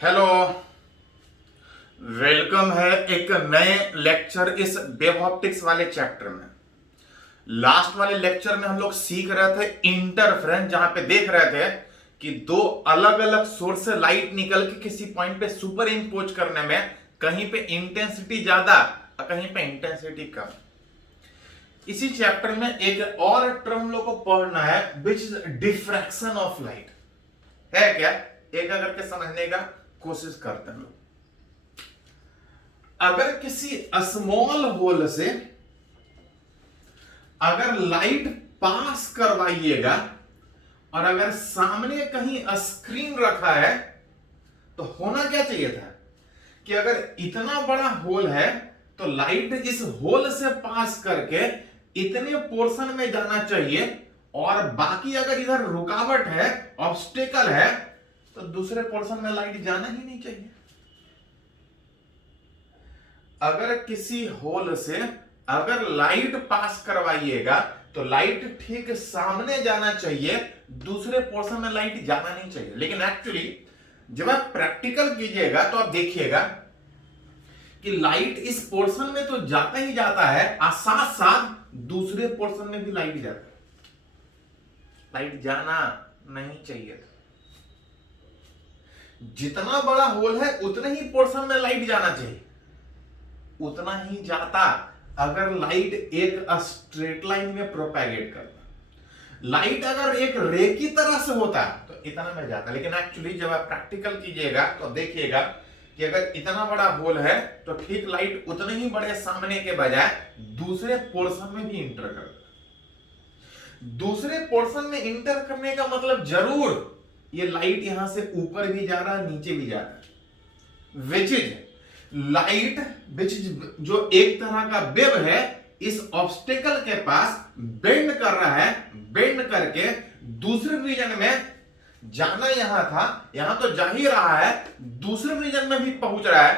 Hello, welcome है एक नए लेक्चर इस वेव ऑप्टिक्स वाले चैप्टर में। लास्ट वाले लेक्चर में हम लोग सीख रहे थे इंटरफेरेंस, जहां पे देख रहे थे कि दो अलग अलग सोर्स से लाइट निकल के किसी पॉइंट पे सुपर इम्पोज करने में कहीं पे इंटेंसिटी ज्यादा और कहीं पे इंटेंसिटी कम। इसी चैप्टर में एक और टर्म हम लोग को पढ़ना है which is diffraction of light. है क्या? एक करके समझने का कोशिश करते हैं। अगर किसी स्मॉल होल से अगर लाइट पास करवाइएगा और अगर सामने कहीं स्क्रीन रखा है तो होना क्या चाहिए था कि अगर इतना बड़ा होल है तो लाइट इस होल से पास करके इतने पोर्शन में जाना चाहिए और बाकी अगर इधर रुकावट है, ऑब्स्टेकल है, तो दूसरे पोर्शन में लाइट जाना ही नहीं चाहिए। अगर किसी होल से अगर लाइट पास करवाइएगा तो लाइट ठीक सामने जाना चाहिए, दूसरे पोर्शन में लाइट जाना नहीं चाहिए। लेकिन एक्चुअली जब आप प्रैक्टिकल कीजिएगा तो आप देखिएगा कि लाइट इस पोर्शन में तो जाता ही जाता है और साथ साथ दूसरे पोर्शन में भी लाइट जाता है। लाइट जाना नहीं चाहिए था। जितना बड़ा होल है उतने ही पोर्शन में लाइट जाना चाहिए, उतना ही जाता अगर लाइट एक स्ट्रेट लाइन में प्रोपैगेट करता। लाइट अगर एक रे की तरह से होता तो इतना में जाता। लेकिन एक्चुअली जब आप प्रैक्टिकल कीजिएगा तो देखिएगा कि अगर इतना बड़ा होल है तो ठीक लाइट उतने ही बड़े सामने के बजाय दूसरे पोर्शन में भी इंटर करता। दूसरे पोर्शन में इंटर करने का मतलब जरूर ये लाइट यहां से ऊपर भी जा रहा है, नीचे भी जा रहा है। विच इज लाइट विच जो एक तरह का वेव है इस ऑब्स्टेकल के पास बेंड कर रहा है, बेंड करके दूसरे रीजन में जाना यहां था, यहां तो जा ही रहा है, दूसरे रीजन में भी पहुंच रहा है।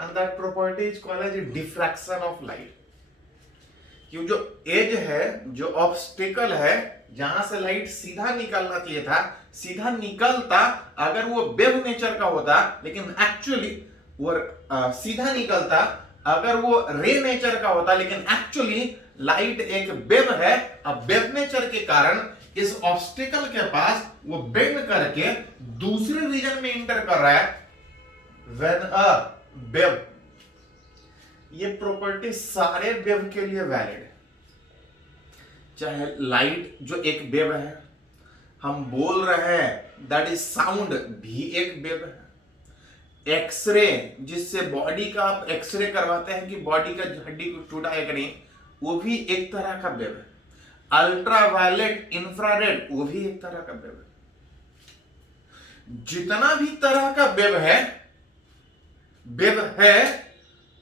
And that property is called as diffraction of light. क्यों जो एज है, जो ऑब्स्टेकल है, जहां से लाइट सीधा निकलना चाहिए था, सीधा निकलता अगर वो वेव नेचर का होता, लेकिन एक्चुअली वो सीधा निकलता अगर वो रे नेचर का होता, लेकिन एक्चुअली लाइट एक वेव है। अब वेव नेचर के कारण इस ऑब्स्टेकल के पास वो बेंड करके दूसरे रीजन में इंटर कर रहा है। व्हेन अ वेव, ये प्रॉपर्टी सारे वेव के लिए वैलिड है। चाहे लाइट जो एक वेव है, हम बोल रहे हैं दैट इज साउंड भी एक वेव है। एक्सरे, जिससे बॉडी का आप एक्सरे करवाते हैं कि बॉडी का हड्डी को टूटा है कि नहीं, वो भी एक तरह का वेव है। अल्ट्रावायलेट, इंफ्रारेड, वो भी एक तरह का वेव है। जितना भी तरह का वेव है,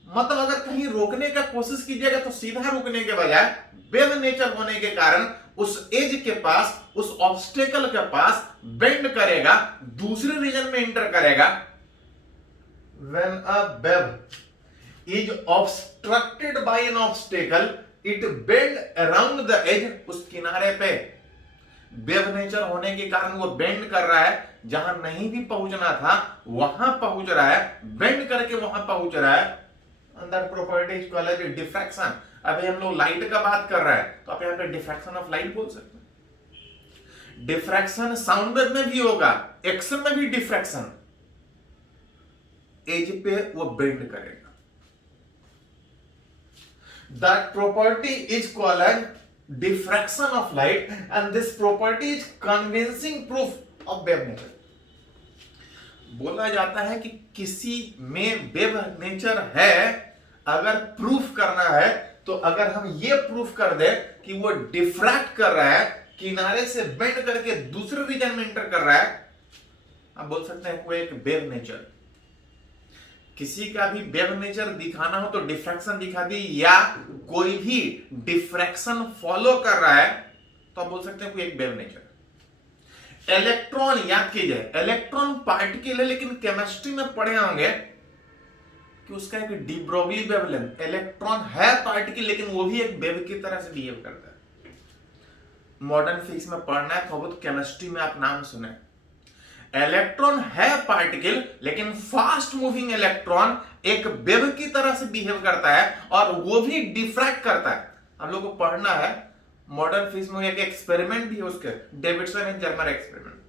मतलब अगर कहीं रोकने का कोशिश कीजिएगा तो सीधा रुकने के बजाय वेव नेचर होने के कारण उस एज के पास, उस ऑब्स्टेकल के पास बेंड करेगा, दूसरे रीजन में इंटर करेगा। When a wave is obstructed by an obstacle, it bend around the edge। उस किनारे पे वेव नेचर होने के कारण वो बेंड कर रहा है, जहां नहीं भी पहुंचना था वहां पहुंच रहा है, बेंड करके वहां पहुंच रहा है। अंदर property is called as diffraction. अभी हम लोग लाइट का बात कर रहे हैं तो आप यहां पे डिफ्रैक्शन ऑफ लाइट बोल सकते हैं। डिफ्रैक्शन साउंड वेव में भी होगा, एक्शन में भी डिफ्रैक्शन, एज पे वो बेंड करेगा। That property is called as diffraction of light and this property is convincing proof of wave nature. बोला जाता है कि किसी में वेव नेचर है, अगर प्रूफ करना है तो अगर हम ये प्रूफ कर दे कि वो डिफ्रैक्ट कर रहा है, किनारे से बेंड करके दूसरे रीजन में इंटर कर रहा है, आप बोल सकते हैं वो एक वेव नेचर। किसी का भी वेव नेचर दिखाना हो तो डिफ्रैक्शन दिखा दी, या कोई भी डिफ्रैक्शन फॉलो कर रहा है तो आप बोल सकते हैं कोई एक वेव नेचर। इलेक्ट्रॉन, याद कीजिए, इलेक्ट्रॉन पार्टिकल है, लेकिन केमिस्ट्री में पढ़े होंगे कि उसका एक डी ब्रोगली वेवलेंथ। इलेक्ट्रॉन है पार्टिकल, लेकिन वो भी एक वेव की तरह से बिहेव करता है। मॉडर्न फिजिक्स में पढ़ना है, थोड़ा बहुत केमिस्ट्री में आप नाम सुने। इलेक्ट्रॉन है पार्टिकल, लेकिन फास्ट मूविंग इलेक्ट्रॉन एक वेव की तरह से बिहेव करता है और वो भी डिफ्रैक्ट करता है। हम लोग को पढ़ना है मॉडर्न फिजिक्स में एक एक्सपेरिमेंट भी है उसके, डेविडसन एंड जर्मर एक्सपेरिमेंट,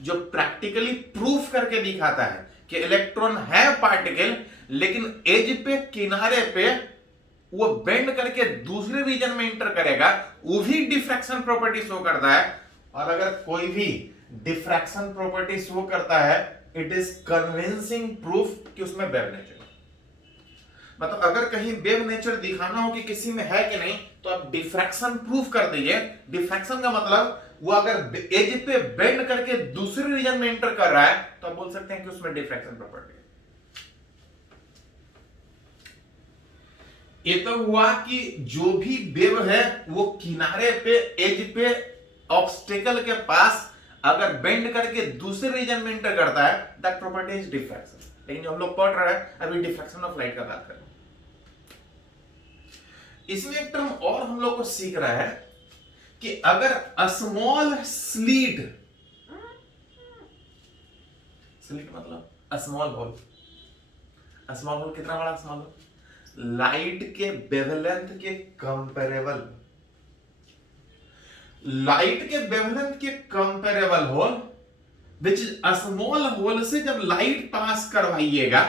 जो प्रैक्टिकली प्रूफ करके दिखाता है कि इलेक्ट्रॉन है पार्टिकल, लेकिन एज पे, किनारे पे वो बेंड करके दूसरे रीजन में इंटर करेगा, वो भी डिफ्रैक्शन प्रॉपर्टी शो करता है। और अगर कोई भी डिफ्रैक्शन प्रॉपर्टी शो करता है, इट इज कन्विंसिंग प्रूफ कि उसमें वेव नेचर, मतलब अगर कहीं वेव नेचर दिखाना हो कि किसी में है कि नहीं, तो आप डिफ्रैक्शन प्रूफ कर दीजिए। डिफ्रैक्शन का मतलब वो अगर एज पे बेंड करके दूसरे रीजन में एंटर कर रहा है, तो आप बोल सकते हैं कि उसमें डिफ्रैक्शन प्रॉपर्टी है। ये तो हुआ कि जो भी वेव है वो किनारे पे, एज पे, ऑब्स्टेकल के पास अगर बेंड करके दूसरे रीजन में एंटर करता है, दैट प्रॉपर्टी इज डिफ्रैक्शन। लेकिन जो हम लोग पढ़ रहे हैं अभी डिफ्रैक्शन ऑफ लाइट का बात कर रहे हैं। इसमें एक टर्म और हम लोग को सीख रहा है कि अगर स्मॉल स्लीट, स्लीट मतलब स्मॉल होल, स्मॉल होल कितना बड़ा स्मॉल होल? लाइट के वेवलेंथ के कंपेरेबल, लाइट के वेवलेंथ के comparable hole which is small hole से जब लाइट पास करवाइएगा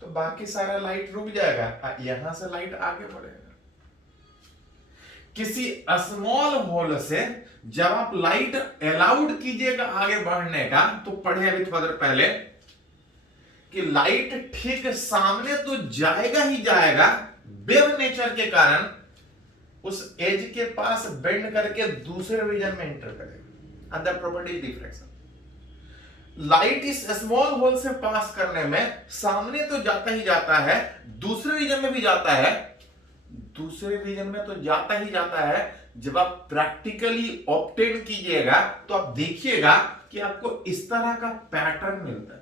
तो बाकी सारा लाइट रुक जाएगा, यहां से लाइट आगे बढ़ेगा। किसी स्मॉल होल से जब आप लाइट अलाउड कीजिएगा आगे बढ़ने का, तो पढ़े अभी थोड़ा देर पहले कि लाइट ठीक सामने तो जाएगा ही जाएगा, वेव नेचर के कारण उस एज के पास बेंड करके दूसरे रीजन में एंटर करेगा। अंदर प्रॉपर्टी डिफ्रैक्शन, लाइट इस स्मॉल होल से पास करने में सामने तो जाता ही जाता है, दूसरे रीजन में भी जाता है, दूसरे रीजन में तो जाता ही जाता है। जब आप प्रैक्टिकली ऑब्टेन कीजिएगा तो आप देखिएगा कि आपको इस तरह का पैटर्न मिलता है।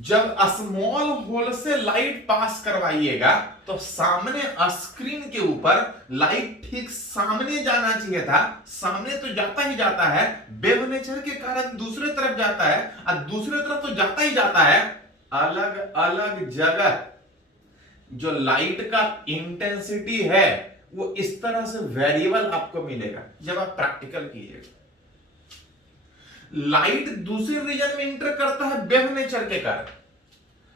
जब स्मॉल होल से लाइट पास करवाइएगा तो सामने स्क्रीन के ऊपर लाइट ठीक सामने जाना चाहिए था, सामने तो जाता ही जाता है, वेव नेचर के कारण दूसरे तरफ जाता है, और दूसरे तरफ तो जाता ही जाता है। अलग अलग जगह जो लाइट का इंटेंसिटी है वो इस तरह से वेरिएबल आपको मिलेगा जब आप प्रैक्टिकल कीजिएगा। लाइट दूसरे रीजन में इंटर करता है वेव नेचर के कारण,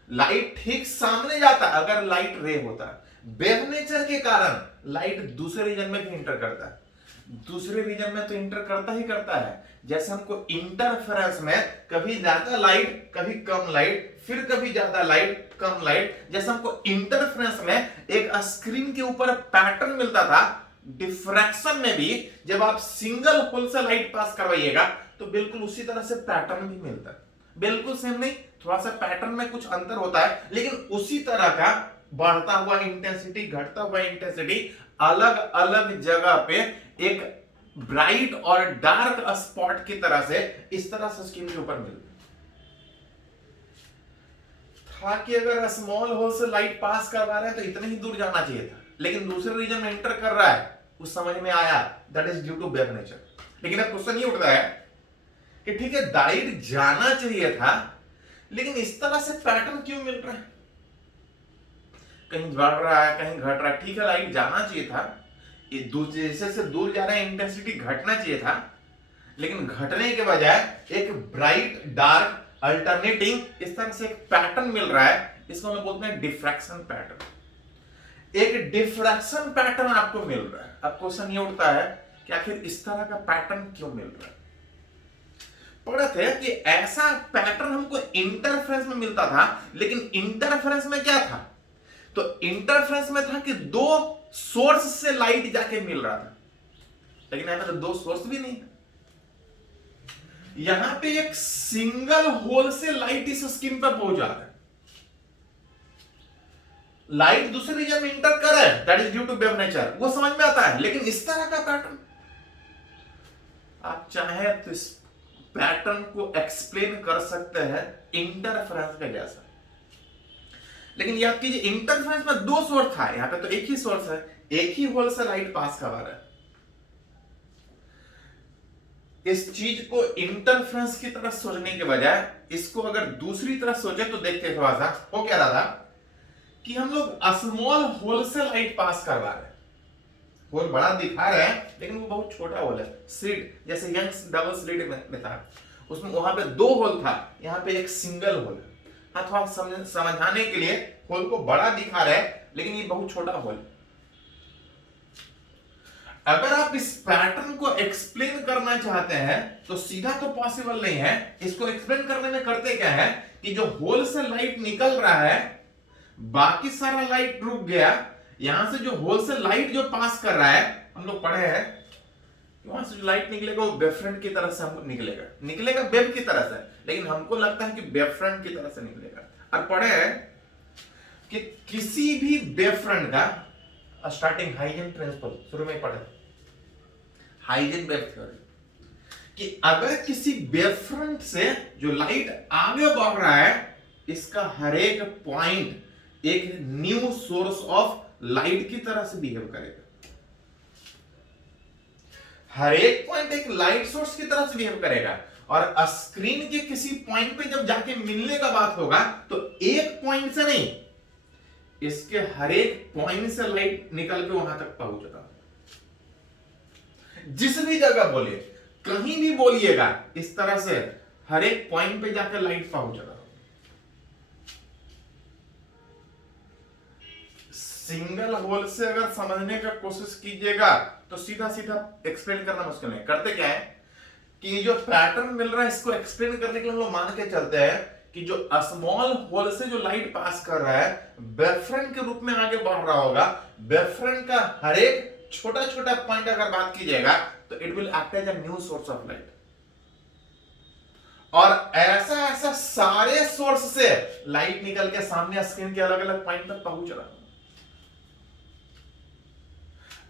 लाइट ठीक सामने जाता है अगर लाइट रे होता है, वेव नेचर के कारण लाइट दूसरे रीजन में भी इंटर करता है, दूसरे रीजन में तो इंटर करता ही करता है। जैसे हमको इंटरफेरेंस में कभी ज्यादा लाइट कभी कम लाइट, फिर कभी ज्यादा लाइट कम लाइट, जैसे हमको इंटरफेरेंस में एक स्क्रीन के ऊपर पैटर्न मिलता था, डिफ्रैक्शन में भी जब आप सिंगल होल से लाइट पास करवाइएगा तो बिल्कुल उसी तरह से पैटर्न भी मिलता है। बिल्कुल सेम नहीं, थोड़ा सा पैटर्न में कुछ अंतर होता है, लेकिन उसी तरह का बढ़ता हुआ इंटेंसिटी, घटता हुआ इंटेंसिटी अलग अलग जगह पे एक ब्राइट और डार्क स्पॉट की तरह से इस तरह से स्क्रीन के ऊपर मिलता था कि अगर स्मॉल होल से लाइट पास करवा रहे हैं तो इतने ही दूर जाना चाहिए था, लेकिन दूसरे रीजन में एंटर कर रहा है, उस समझ में आया that is due to wave nature. लेकिन अब क्वेश्चन ये उठ रहा है कि ठीक है लाइट जाना चाहिए था, लेकिन इस तरह से पैटर्न क्यों मिल रहा है? कहीं बढ़ रहा है कहीं घट रहा है। ठीक है लाइट जाना चाहिए था, ये जैसे से दूर जा रहा है इंटेंसिटी घटना चाहिए था, लेकिन घटने के बजाय एक ब्राइट डार्क अल्टरनेटिंग इस तरह से एक पैटर्न मिल रहा है, इसको हम बोलते हैं डिफ्रैक्शन पैटर्न। एक डिफ्रैक्शन पैटर्न आपको मिल रहा है। अब क्वेश्चन ये उठता है कि आखिर इस तरह का पैटर्न क्यों मिल रहा है? पढ़े थे कि ऐसा पैटर्न हमको इंटरफेरेंस में मिलता था, लेकिन इंटरफेरेंस में क्या था? तो इंटरफेरेंस में था कि दो सोर्स से लाइट जाके मिल रहा था, लेकिन यहां पे तो दो सोर्स भी नहीं है। यहां पे एक सिंगल होल से लाइट इस स्क्रीन पर पहुंच जाता है, लाइट दूसरे रीजन में इंटर कर रहा है, that is due to wave nature, वो समझ में आता है। लेकिन इस तरह का पैटर्न आप चाहे तो इस पैटर्न को एक्सप्लेन कर सकते हैं इंटरफेरेंस का जैसा। लेकिन याद कीजिए इंटरफेरेंस में दो सोर्स था, यहां पे तो एक ही सोर्स है, एक ही होल से लाइट पास करवा रहा है। इस चीज को इंटरफेरेंस की तरह सोचने के बजाय इसको अगर दूसरी तरह सोचे तो देखते थोड़ा सा हो क्या रहा था कि हम लोग स्मॉल होल से लाइट पास करवा रहे हैं। होल बड़ा दिखा रहे हैं लेकिन वो बहुत छोटा होल है, स्लिट जैसे यंग्स डबल स्लिट में था, उसमें वहां पे दो होल था, यहाँ पे एक सिंगल होल है। हाँ, थोड़ा समझाने के लिए होल को बड़ा दिखा रहे हैं लेकिन ये बहुत छोटा होल। अगर आप इस पैटर्न को एक्सप्लेन करना चाहते हैं तो सीधा तो पॉसिबल नहीं है। इसको एक्सप्लेन करने में करते क्या है कि जो होल से लाइट निकल रहा है, बाकी सारा लाइट रुक गया, यहां से जो होल से लाइट जो पास कर रहा है, हम लोग पढ़े हैं वहां से जो लाइट निकलेगा वो वेवफ्रंट की तरह से हमको निकलेगा वेव की तरह से, लेकिन हमको लगता है कि वेवफ्रंट की तरह से निकलेगा। और पढ़े हैं कि किसी भी वेवफ्रंट का स्टार्टिंग हाइजेन प्रिंसिपल शुरू में पढ़े, हाइजेन वेव थ्योरी, कि अगर किसी वेवफ्रंट से जो लाइट आगे बढ़ रहा है, इसका हर एक पॉइंट एक न्यू सोर्स ऑफ लाइट की तरह से बिहेव करेगा। हर एक पॉइंट एक लाइट सोर्स की तरह से बिहेव करेगा, और स्क्रीन के किसी पॉइंट पे जब जाके मिलने का बात होगा तो एक पॉइंट से नहीं, इसके हर एक पॉइंट से लाइट निकल के वहां तक पहुंचेगा। जिस भी जगह बोलिए, कहीं भी बोलिएगा, इस तरह से हर एक पॉइंट पे जाकर लाइट पहुंचेगा। सिंगल होल से अगर समझने का कोशिश कीजिएगा तो सीधा सीधा एक्सप्लेन करना मुश्किल नहीं। करते क्या है कि जो पैटर्न मिल रहा है इसको एक्सप्लेन करने के लिए हम लोग मान के चलते हैं कि जो स्मॉल होल से जो लाइट पास कर रहा है वेवफ्रंट के रूप में आगे बढ़ रहा होगा। वेवफ्रंट का हर एक छोटा छोटा पॉइंट अगर बात कीजिएगा तो it will act as a new source of light, और ऐसा ऐसा सारे सोर्स से लाइट निकल के सामने स्क्रीन के अलग अलग पॉइंट तक पहुंच रहा है।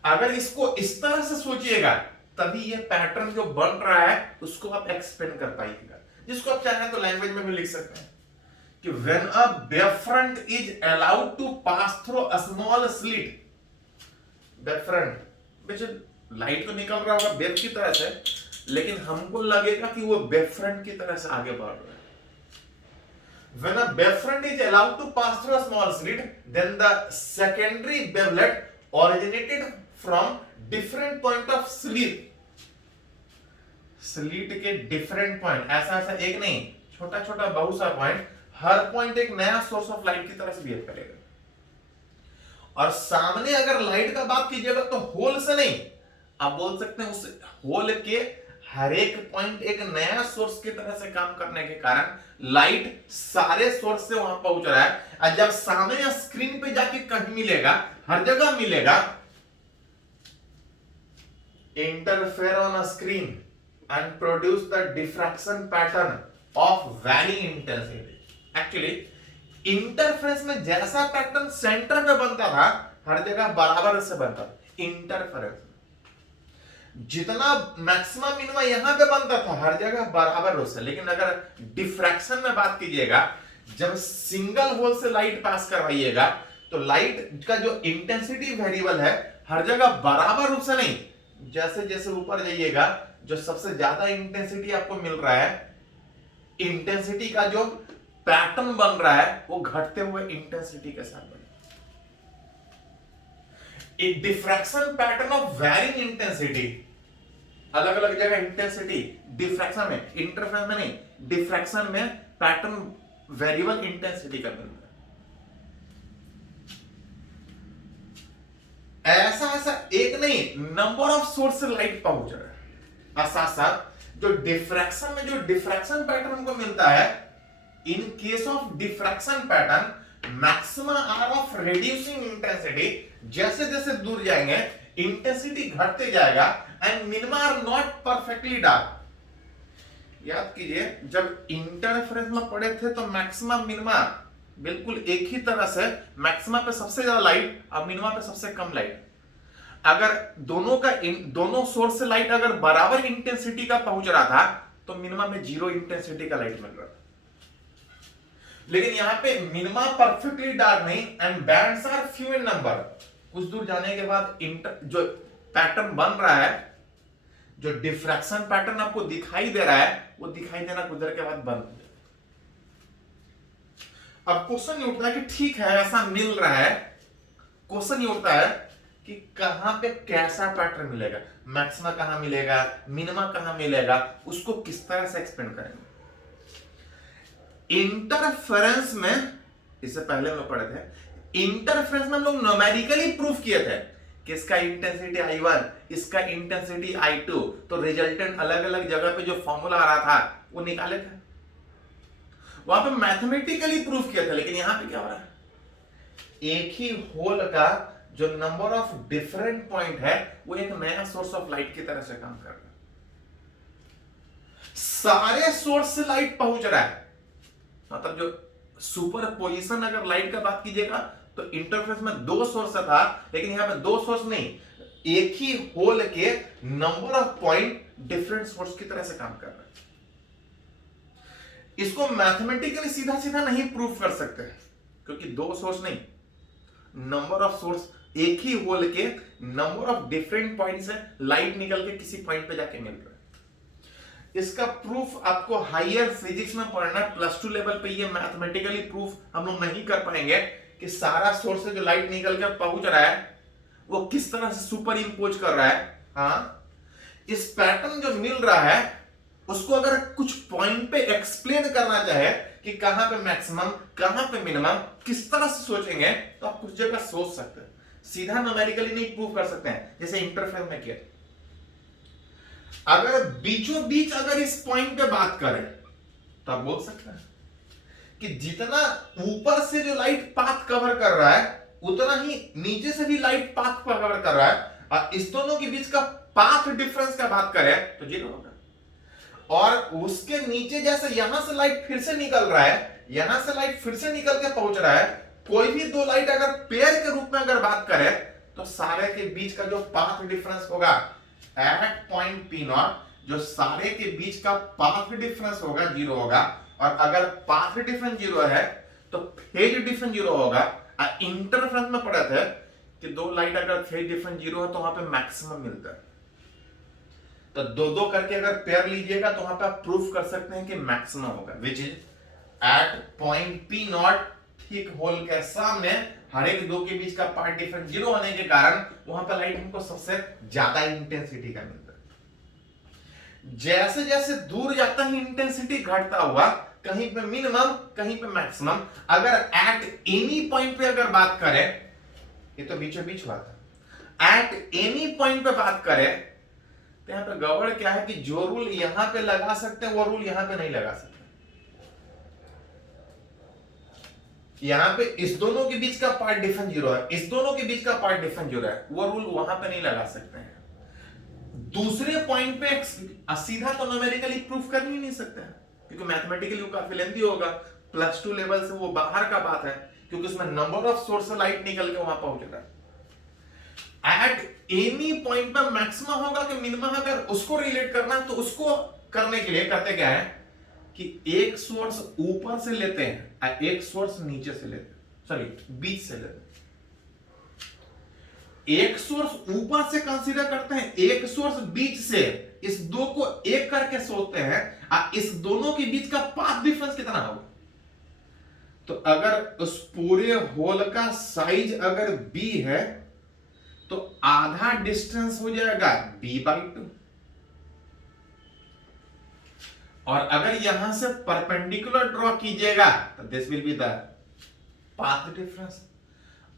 अगर इसको इस तरह से सोचिएगा तभी ये पैटर्न जो बन रहा है उसको आप एक्सप्लेन कर पाइएगा, जिसको आप चाहें तो लैंग्वेज में भी लिख सकते हैं कि when a wavefront is allowed to pass through a small slit, wavefront बेशक लाइट तो निकल रहा होगा वेव की तरह से, लेकिन हमको लगेगा कि वो वेवफ्रंट की तरह से आगे बढ़ रहा है। When a wavefront is allowed to pass through a small slit, then the secondary wavelet originated from different point of slit के different point, ऐसा ऐसा एक नहीं, छोटा छोटा बहुत सा पॉइंट, हर पॉइंट एक नया सोर्स ऑफ लाइट की तरह से बिहेव करेगा। और सामने अगर लाइट का बात कीजिएगा तो होल से नहीं, आप बोल सकते हैं उस होल के हर एक पॉइंट एक नया सोर्स की तरह से काम करने के कारण लाइट सारे सोर्स से वहां पहुंच रहा है। और जब सामने स्क्रीन पे जाके कहीं मिलेगा, हर जगह मिलेगा, interfere on a screen and produce the diffraction pattern of varying intensity. Actually interference में जैसा पैटर्न सेंटर में बनता था हर जगह बराबर से बनता था। इंटरफेरेंस जितना मैक्सिमम मिनिमम यहां पे बनता था हर जगह बराबर रूप से, लेकिन अगर डिफ्रैक्शन में बात कीजिएगा, जब सिंगल होल से लाइट पास करवाइएगा तो लाइट का जो इंटेंसिटी वेरिएबल है हर जगह बराबर रूप से नहीं, जैसे जैसे ऊपर जाइएगा जो सबसे ज्यादा इंटेंसिटी आपको मिल रहा है, इंटेंसिटी का जो पैटर्न बन रहा है वो घटते हुए इंटेंसिटी के साथ बने। एक diffraction pattern of varying intensity, अलग अलग जगह इंटेंसिटी डिफ्रैक्शन में, इंटरफेरेंस में नहीं, डिफ्रैक्शन में पैटर्न वेरिएबल इंटेंसिटी का बनता है। ऐसा ऐसा एक नहीं, नंबर ऑफ सोर्स से लाइट पहुंच रहा है। साथ साथ जो डिफ्रैक्शन में जो डिफ्रैक्शन पैटर्न हमको मिलता है, in case of diffraction pattern maxima are of reducing intensity, जैसे जैसे दूर जाएंगे इंटेंसिटी घटते जाएगा and minima are not perfectly dark. याद कीजिए जब इंटरफेरेंस में पढ़े थे तो मैक्सिमा मिनिमा बिल्कुल एक ही तरह से, मैक्सिमा पे सबसे ज्यादा लाइट और मिनिमा पे सबसे कम लाइट। अगर दोनों सोर्स से लाइट अगर बराबर इंटेंसिटी का पहुंच रहा था तो मिनिमा में 0 इंटेंसिटी का लाइट मिल रहा था। लेकिन यहां पे मिनिमा परफेक्टली डार्क नहीं and bands are few in number. कुछ दूर जाने के बाद जो पैटर्न बन रहा है, जो डिफ्रैक्शन पैटर्न आपको दिखाई दे रहा है, वो दिखाई देना कुछ देर के बाद बंद हो जाएगा। अब क्वेश्चन ये उठता है कि ठीक है ऐसा मिल रहा है, क्वेश्चन ये उठता है कि कहां पे कैसा पैटर्न मिलेगा, मैक्सिमा कहां मिलेगा, मिनिमा कहां मिलेगा, उसको किस तरह से एक्सप्लेन करेंगे। इंटरफेरेंस में, इससे पहले हम लोग पढ़े थे, इंटरफेरेंस में हम लोग न्यूमेरिकली प्रूफ किए थे कि इसका इंटेंसिटी I1, इसका इंटेंसिटी I2, तो रिजल्टेंट अलग अलग जगह पे जो फॉर्मूला आ रहा था वो निकाले थे, वहां पे मैथमेटिकली प्रूफ किया था। लेकिन यहां पे क्या हो रहा है, एक ही होल का जो नंबर ऑफ डिफरेंट पॉइंट है वो एक नया सोर्स ऑफ लाइट की तरह से काम कर रहा है। सारे सोर्स से लाइट पहुंच रहा है, मतलब जो सुपर पोजिशन अगर लाइट का बात कीजिएगा तो इंटरफेरेंस में दो सोर्स था, लेकिन यहां पे दो सोर्स नहीं, एक ही होल के number of point different source की तरह से काम कर रहा है। इसको मैथमेटिकली सीधा सीधा नहीं प्रूफ कर सकते क्योंकि दो सोर्स नहीं, नंबर ऑफ सोर्स, एक ही होल के नंबर ऑफ डिफरेंट पॉइंट से लाइट निकल के किसी पॉइंट पे जाके मिल रहा है। इसका प्रूफ आपको हायर फिजिक्स में पढ़ना है, प्लस 2 लेवल पे ये मैथमेटिकली प्रूफ हम लोग नहीं कर पाएंगे कि सारा सोर्स से जो लाइट निकल के पहुंच रहा है वो किस तरह से सुपर इंपोज कर रहा है। हाँ, इस पैटर्न जो मिल रहा है उसको अगर कुछ पॉइंट पे एक्सप्लेन करना चाहे कि कहां पे मैक्सिमम, कहां पे मिनिमम, किस तरह से सोचेंगे, तो आप कुछ जगह सोच सकते हैं, सीधा न्यूमेरिकली नहीं प्रूव कर सकते हैं जैसे इंटरफेरेंस में किया। अगर बीचों बीच अगर इस पॉइंट पे बात करें तो आप बोल सकते हैं कि जितना ऊपर से जो लाइट पाथ कवर कर रहा है उतना ही नीचे से भी लाइट पाथ कवर कर रहा है, और इस दोनों के बीच का पाथ डिफरेंस का बात करें तो 0 होगा। और उसके नीचे जैसे यहां से लाइट फिर से निकल रहा है, यहां से लाइट फिर से निकल के पहुंच रहा है, कोई भी दो लाइट अगर पेयर के रूप में अगर बात करें तो सारे के बीच का जो पाथ डिफरेंस होगा एट पॉइंट P नॉट, जो सारे के बीच का पाथ डिफरेंस होगा 0 होगा। और अगर पाथ डिफरेंस 0 है तो फेज डिफरेंस 0 होगा। इंटरफेरेंस में पढ़े थे कि दो लाइट अगर फेज डिफरेंस 0 है तो वहां पे मैक्सिमम मिलता है, तो दो दो करके अगर पेयर लीजिएगा तो वहां पे आप प्रूफ कर सकते हैं कि मैक्सिमम होगा, which is at point P naught, ठीक होल के सामने हर एक दो के बीच का पाथ डिफरेंस 0 होने के कारण वहां पे लाइट हमको सबसे ज्यादा इंटेंसिटी का मिलता है। जैसे जैसे दूर जाता है इंटेंसिटी घटता हुआ, कहीं पे मिनिमम कहीं पे मैक्सिमम। अगर एट एनी पॉइंट पे अगर बात करें, ये तो बीचों बीच हुआ था, एट एनी पॉइंट पे बात करें तो यहां पे गड़बड़ क्या है कि जो रूल यहां पे लगा सकते हैं वो रूल यहां पे नहीं लगा सकते। यहां पे इस दोनों के बीच का पार्ट डिफरेंस 0 है, इस दोनों के बीच का पार्ट डिफरेंस 0 है, वो रूल वहां पे नहीं लगा सकते हैं। दूसरे पॉइंट पे सीधा तो न्यूमेरिकली प्रूफ कर ही नहीं सकते हैं क्योंकि मैथमेटिकली वो काफी लेंथी होगा, प्लस 2 लेवल से वो बाहर का बात है, क्योंकि उसमें नंबर ऑफ सोर्स से लाइट निकल के वहां पहुंच रहा है। एट एनी पॉइंट पे मैक्सिमम होगा कि मिनिमम, अगर उसको रिलेट करना है तो उसको करने के लिए करते क्या है कि एक सोर्स ऊपर से लेते हैं, एक सोर्स नीचे से लेते हैं, सॉरी बीच से लेते हैं। एक सोर्स ऊपर से कंसीडर करते हैं, एक सोर्स बीच से, इस दो को एक करके सोचते हैं, इस दोनों के बीच का पाथ डिफरेंस कितना होगा। तो अगर उस पूरे होल का साइज अगर b है तो आधा डिस्टेंस हो जाएगा b/2, और अगर यहां से परपेंडिकुलर ड्रॉ कीजिएगा तो this will be the path difference.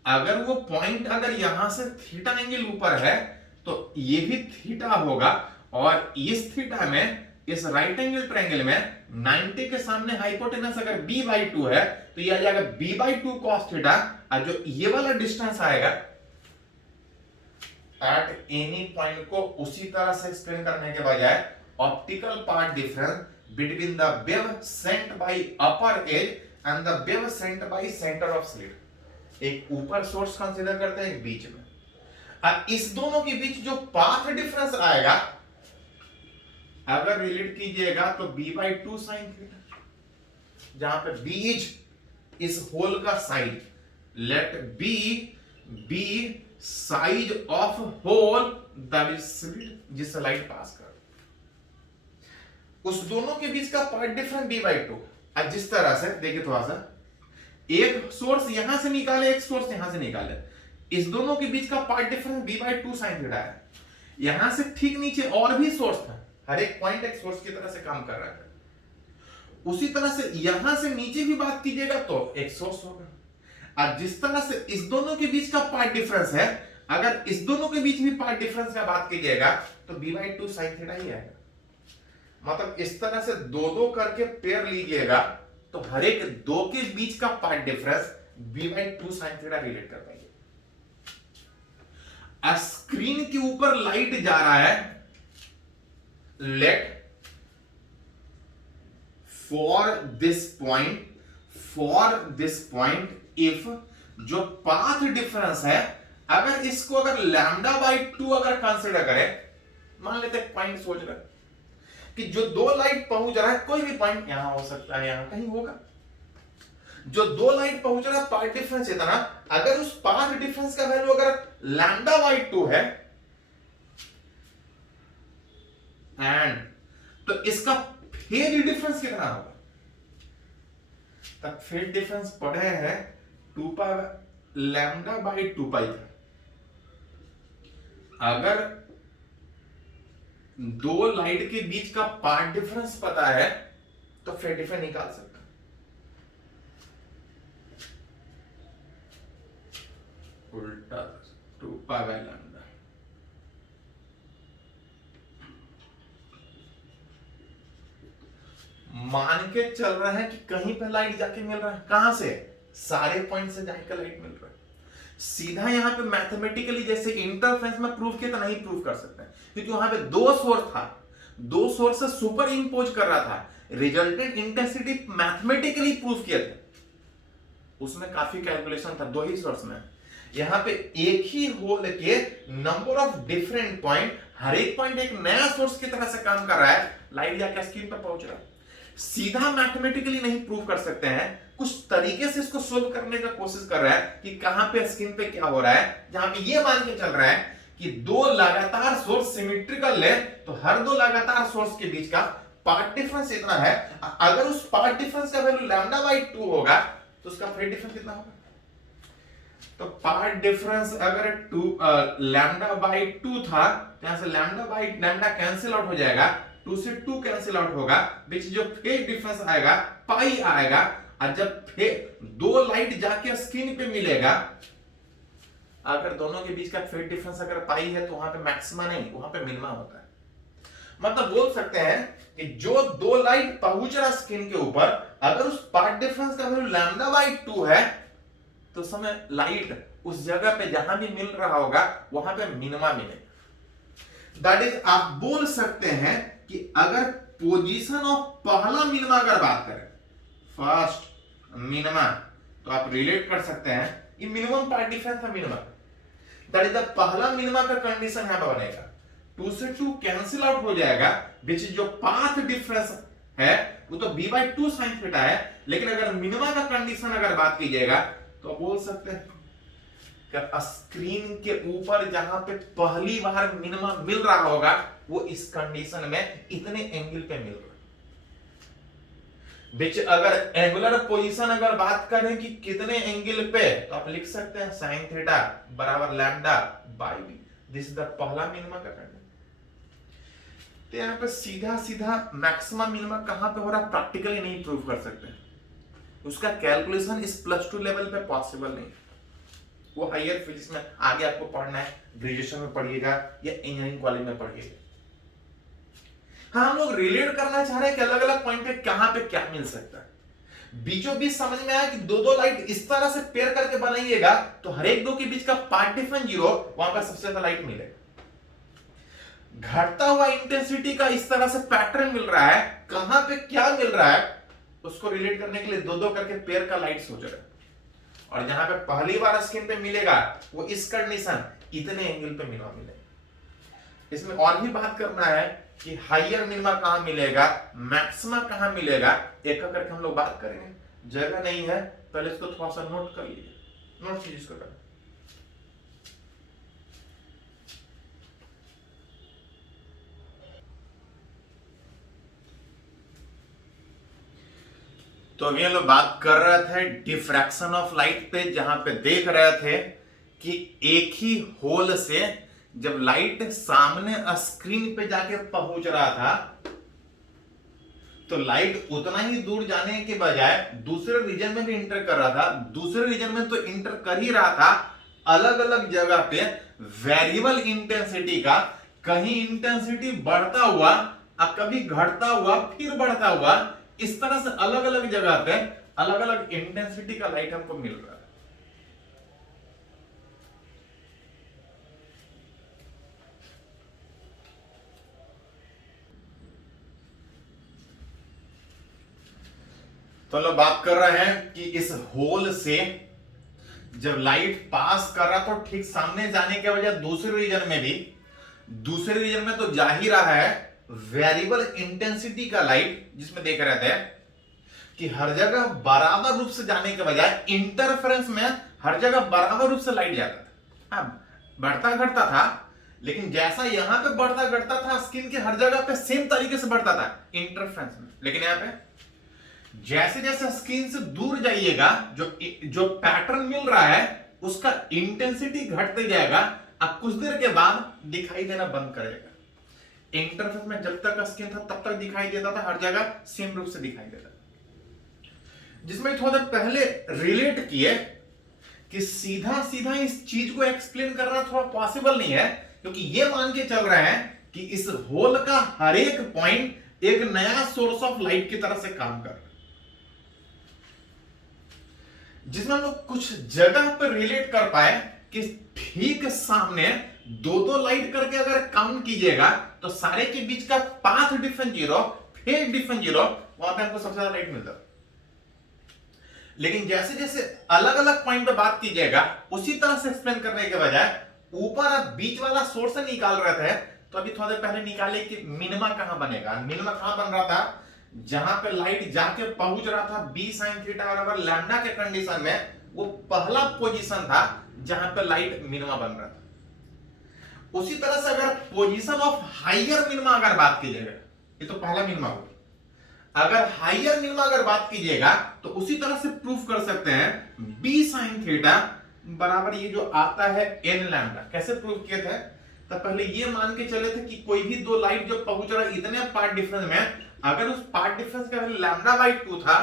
अगर वो पॉइंट अगर यहां से थीटा एंगल ऊपर है तो ये भी थीटा होगा, और इस थीटा में, इस राइट एंगल ट्रायंगल में 90 के सामने हाइपोटेनस अगर b/2 है तो ये आ जाएगा b/2 cos थीटा, और जो ये वाला डिस्टेंस आएगा एट एनी पॉइंट को उसी तरह से एक्सप्लेन करने के बजाय optical path difference between the wave sent by upper as and the wave sent by centre of slit, एक ऊपर सोर्स कंसीडर करते हैं, एक बीच में, और इस दोनों के बीच जो पाथ डिफरेंस आएगा अगर रिलेट कीजिएगा तो b/2 sin थीटा, जहां पे b इज इस होल का size, let B size of hole that is slit, जिससे लाइट पास कर, उस दोनों के बीच का पार्ट डिफरेंस b/2। अब जिस तरह से देखिए, थोड़ा सा एक सोर्स यहां से निकाले, एक सोर्स यहां से निकाले, इस दोनों के बीच का part difference b/2 sin theta है। यहां से ठीक नीचे और भी सोर्स था, हर एक पॉइंट एक सोर्स की तरह से काम कर रहा है। उसी तरह से यहां से नीचे भी बात कीजिएगा तो एक सोर्स होगा। अब जिस तरह से इस दोनों के बीच का पार्ट डिफरेंस है, अगर इस दोनों के बीच भी पार्ट डिफरेंस का बात कीजिएगा तो b/2 sin थीटा ही आएगा। मतलब इस तरह से दो दो करके पेयर लीजिएगा तो हर एक दो के बीच का part difference b/2 sin theta relate कर पाएंगे। स्क्रीन के ऊपर लाइट जा रहा है, let for this point if जो पाथ डिफरेंस है, अगर इसको अगर λ/2 अगर कंसीडर करें, मान लेते हैं पॉइंट सोच रहे कि जो दो लाइट पहुंच रहा है, कोई भी पॉइंट यहां हो सकता है, यहां कहीं होगा, जो दो लाइट पहुंच रहा है पाथ डिफरेंस इतना, अगर उस पाथ डिफरेंस का वैल्यू अगर λ/2 है एंड तो इसका फेज डिफरेंस कितना होगा? तब फेज डिफरेंस पढ़े हैं 2π λ/2π था। अगर दो लाइट के बीच का पार्ट डिफरेंस पता है तो फेज डिफरेंस निकाल सकते हैं। उल्टा 2π λ। मान के चल रहे हैं कि कहीं पे लाइट जाके मिल रहा है, कहां से? सारे पॉइंट से जाके लाइट मिल रहा है। सीधा यहां पे मैथमेटिकली जैसे इंटरफेरेंस में प्रूफ किया तो नहीं प्रूफ कर सकते, क्योंकि वहां पे दो सोर्स था, दो सोर्स से सुपर इंपोज कर रहा था, रिजल्टेंट इंटेंसिटी मैथमेटिकली प्रूफ किया था, उसमें काफी कैलकुलेशन था दो ही सोर्स में। यहां पे एक ही होल के नंबर ऑफ डिफरेंट पॉइंट, हर एक पॉइंट एक नया सोर्स की तरह से काम कर रहा है, लाइट जाके स्क्रीन पर पहुंच रहा है। सीधा मैथमेटिकली नहीं प्रूव कर सकते हैं, कुछ तरीके से इसको सोल्व करने का कोशिश कर रहा है कि कहां पे स्क्रीन पे क्या हो रहा है, जहां पे ये मान के चल रहा है कि दो लगातार सोर्स सिमेट्रिकल है, तो हर दो लगातार सोर्स के बीच का पार्ट डिफरेंस इतना है, अगर उस पार्ट डिफरेंस का वैल्यू λ/2 होगा तो उसका फेज डिफरेंस कितना होगा? तो पार्ट डिफरेंस अगर λ/2 था, यहां से λ कैंसिल आउट हो जाएगा, 2 से 2 कैंसिल आउट होगा, बीच जो फेज डिफरेंस आएगा पाई आएगा, और जब दो लाइट जाके स्क्रीन पे मिलेगा, अगर दोनों के बीच का फेज डिफरेंस अगर पाई है तो वहां पे मैक्सिमा नहीं, वहां पे मिनिमा होता है। मतलब बोल सकते हैं कि जो दो लाइट पहुंच रहा स्क्रीन के ऊपर, अगर उस पार्ट डिफरेंस का वैल्यू λ/2 है तो समय लाइट उस जगह पे जहां भी मिल रहा होगा वहां पे मिनिमा मिलेगा। दैट इज, आप बोल सकते हैं कि अगर पोजीशन ऑफ पहला मिनिमा अगर बात करें, फर्स्ट मिनिमा, तो आप रिलेट कर सकते हैं ये मिनिमम पार्ट डिफरेंस था मिनिमा, दैट इज द पहला मिनिमा का कंडीशन यहां पर बनेगा, 2 से 2 कैंसिल आउट हो जाएगा, विच जो पाथ डिफरेंस है वो तो b/2 sin थीटा है, लेकिन अगर मिनिमा का कंडीशन अगर बात कीजिएगा तो बोल सकते हैं कि स्क्रीन के ऊपर जहां पे पहली बार मिनिमा मिल रहा होगा वो इस कंडीशन में इतने एंगल पे मिल रहा है। विच अगर एंगुलर पोजीशन अगर बात करें कि कितने एंगल पे, तो आप लिख सकते हैं sin थीटा बराबर λ/b, दिस इज द पहला मिनिमा का कंडीशन। तो यहाँ पे सीधा सीधा मैक्सिमम मिनिमा कहां पे हो रहा है प्रैक्टिकली नहीं प्रूव कर सकते, उसका कैलकुलेशन इस +2 लेवल पे पॉसिबल नहीं, वो हायर फिजिक्स में आगे आपको पढ़ना है, ग्रेजुएशन में पढ़िएगा या इंजीनियरिंग कॉलेज में पढ़िएगा। हाँ, हम लोग रिलेट करना चाह रहे हैं कि अलग अलग पॉइंट पे कहां पे क्या मिल सकता है। बीचों बीच समझ में आया कि दो दो लाइट इस तरह से पेयर करके बनाइएगा तो हर एक दो के बीच का पार्ट डिफरेंस 0, वहां पर सबसे ज्यादा लाइट मिलेगा। घटता हुआ इंटेंसिटी का इस तरह से पैटर्न मिल रहा है, कहां पे क्या मिल रहा है उसको रिलेट करने के लिए दो दो करके पेयर का लाइट सोच रहे हैं, और जहां पे पहली बार स्क्रीन पे मिलेगा वो इस कंडीशन इतने एंगल पे मिलेगा। इसमें और भी बात करना है कि हायर मिनिमा कहां मिलेगा, मैक्सिमा कहां मिलेगा, एक एक करके हम लोग बात करेंगे, जगह नहीं है पहले इसको थोड़ा सा नोट कर लीजिए, नोट कीजिए इसको कर। तो अभी हम लोग बात कर रहे थे डिफ्रैक्शन ऑफ लाइट पे, जहां पे देख रहे थे कि एक ही होल से जब लाइट सामने स्क्रीन पे जाके पहुंच रहा था तो लाइट उतना ही दूर जाने के बजाय दूसरे रीजन में भी इंटर कर रहा था। दूसरे रीजन में तो इंटर कर ही रहा था, अलग अलग जगह पे वेरिएबल इंटेंसिटी का, कहीं इंटेंसिटी बढ़ता हुआ और कभी घटता हुआ फिर बढ़ता हुआ, इस तरह से अलग अलग जगह पे अलग अलग इंटेंसिटी का लाइट हमको मिल रहा है। तो लोग बात कर रहे हैं कि इस होल से जब लाइट पास कर रहा तो ठीक सामने जाने के बजाय दूसरे रीजन में भी, दूसरे रीजन में तो जा ही रहा है वेरिएबल इंटेंसिटी का लाइट, जिसमें देख रहे थे कि हर जगह बराबर रूप से जाने के बजाय इंटरफेरेंस में हर जगह बराबर रूप से लाइट जाता था। हाँ, बढ़ता घटता था, लेकिन जैसा यहां पे बढ़ता घटता था स्क्रीन के हर जगह पे सेम तरीके से बढ़ता था इंटरफेरेंस में, लेकिन यहां पे जैसे जैसे स्क्रीन से दूर जाइएगा जो पैटर्न मिल रहा है उसका इंटेंसिटी घटते जाएगा, अब कुछ देर के बाद दिखाई देना बंद करेगा। इंटरफेस में जब तक स्क्रीन था तब तक दिखाई देता था, हर जगह सेम रूप से दिखाई देता था। जिसमें थोड़ा देर पहले रिलेट किए कि सीधा सीधा इस चीज को एक्सप्लेन करना थोड़ा पॉसिबल नहीं है, क्योंकि ये मान के चल रहे हैं कि इस होल का हर एक पॉइंट एक नया सोर्स ऑफ लाइट की तरह से काम कर रहा है, जिसमें हम लोग कुछ जगह पर रिलेट कर पाए कि ठीक सामने दो दो लाइट करके अगर काउंट कीजिएगा तो सारे के बीच का पाथ डिफरेंस 0, फेज डिफरेंस 0, वहां पे हमको सबसे ज्यादा लाइट मिलता है। लेकिन जैसे जैसे अलग अलग पॉइंट पे बात कीजिएगा उसी तरह से एक्सप्लेन करने के बजाय ऊपर आप बीच वाला सोर्स से निकाल रहे थे, तो अभी थोड़ा देर पहले निकाले कि मिनिमा कहां बनेगा। मिनिमा कहां बन रहा था, जहां पे लाइट जाके पहुंच रहा था b sin थीटा और अगर लैम्डा के कंडीशन में, वो पहला पोजीशन था जहां पे लाइट मिनिमा बन रहा था। उसी तरह से अगर पोजीशन ऑफ हायर मिनिमा अगर बात कीजिएगा, ये तो पहला मिनिमा होगा, अगर हायर मिनिमा अगर बात कीजिएगा तो उसी तरह से प्रूफ कर सकते हैं b sin थीटा बराबर ये जो आता है n लैम्डा। कैसे प्रूफ किए थे, तो पहले ये मान के चले थे कि कोई भी दो लाइट जो पहुंच रहा है इतने पार्ट डिफरेंस में, अगर उस पार्ट डिफरेंस का वैल्यू लैम्डा बाई 2 था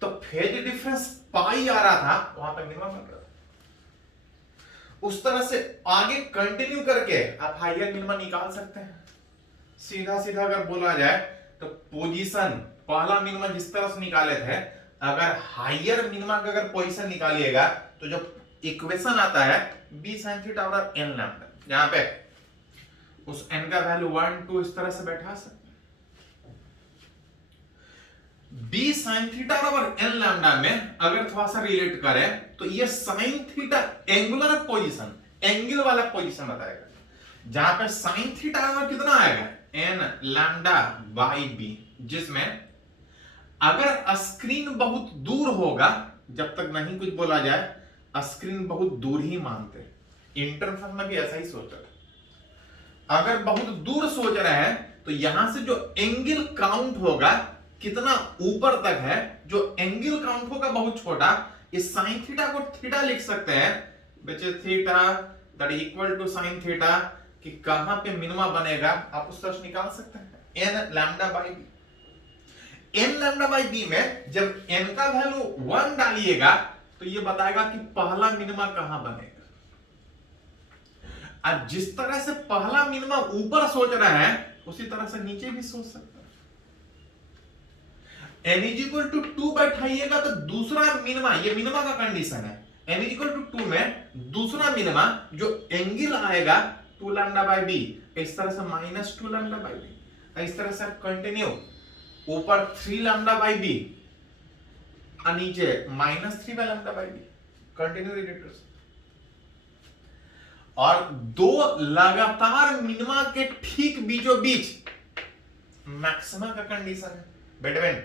तो फेज डिफरेंस पाई आ रहा था, वहां पे मिनिमम बन रहा था। उस तरह से आगे कंटिन्यू करके आप हायर मिनिमम निकाल सकते हैं। सीधा सीधा अगर बोला जाए तो पोजीशन पहला मिनिमम जिस तरह से निकाले थे, अगर हायर मिनिमम का अगर पोजीशन निकालिएगा तो जो इक्वेशन आता है b sin थीटा और n लैम्डा, जहां पे उस n का वैल्यू 1 2 इस तरह से बैठा सकते b sin थीटा और n लैम्डा में अगर थोड़ा सा रिलेट करें तो ये sin theta angular position, angle वाला पोजीशन बताएगा, जहां पे sin थीटा का कितना आएगा n लैम्डा बाई b, जिसमें अगर स्क्रीन बहुत दूर होगा, जब तक नहीं कुछ बोला जाए स्क्रीन बहुत दूर ही मानते हैं, इंटरफेस में भी ऐसा ही सोच रहे हैं। अगर बहुत दूर सोच रहे हैं तो यहां से जो एंगल काउंट होगा कितना ऊपर तक है, जो एंगल काउंट होगा बहुत छोटा, इस साइन थीटा को थीटा लिख सकते हैं, which is theta that is equal to sine theta, कि कहां पे मिनिमा बनेगा आप उस तरह से निकाल सकते हैं n lambda by b। n lambda by b में जब n का वैल्यू 1 डालिएगा तो ये बताएगा कि पहला मिनिमा कहां बनेगा। अब जिस तरह से पहला मिनिमा ऊपर सोच रहे हैं उसी तरह से नीचे भी सोच सकते हैं। n इक्वल टू 2 बैठाइएगा तो दूसरा मिनिमा, ये मिनिमा का कंडीशन है, n इक्वल टू 2 में दूसरा मिनिमा जो एंगल आएगा 2 लैम्डा बाई b, इस तरह से माइनस 2 लैम्डा बाई b, इस तरह से कंटिन्यू ऊपर 3 लैम्डा बाई b और नीचे minus 3 lambda by b, continue related. और दो लगातार मिनिमा के ठीक बीचों बीच मैक्सिमा का कंडीशन है, between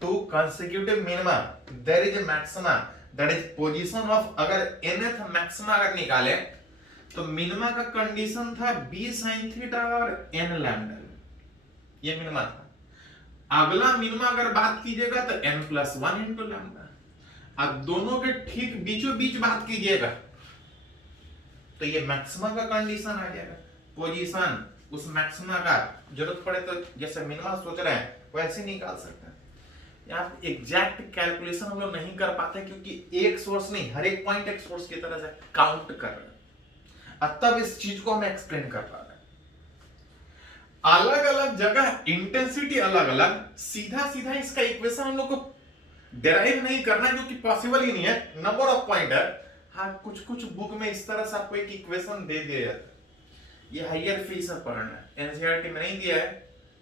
two consecutive minima there is a maxima that is position of, अगर nth मैक्सिमा अगर निकाले तो मिनिमा का कंडीशन था b sin थीटा और n लैम्डा, ये मिनिमा था। अगला मिनिमा अगर बात कीजिएगा तो n+1 इंटू लैम्डा। अब दोनों के ठीक बीचों बीच बात कीजिएगा तो ये मैक्सिमा का कंडीशन आ जाएगा। पोजीशन उस मैक्सिमा का जरूरत पड़े तो जैसे मिनिमा सोच रहे हैं वैसे निकाल सकते हैं। यहाँ पे एग्जैक्ट कैलकुलेशन हम लोग नहीं कर पाते क्योंकि एक सोर्स नहीं, हर एक पॉइंट एक सोर्स की तरह से काउंट कर रहे हैं, तब इस चीज को हम एक्सप्लेन कर पा रहे हैं। अलग अलग जगह इंटेंसिटी अलग अलग, सीधा सीधा इसका इक्वेशन हम लोग को डेराइव नहीं करना क्योंकि पॉसिबल ही नहीं है, नंबर ऑफ पॉइंट है। हाँ, कुछ कुछ बुक में इस तरह से आपको एक इक्वेशन दे दिया जाता है, ये हायर फीस है पढ़ना, एनसीईआरटी में नहीं दिया है,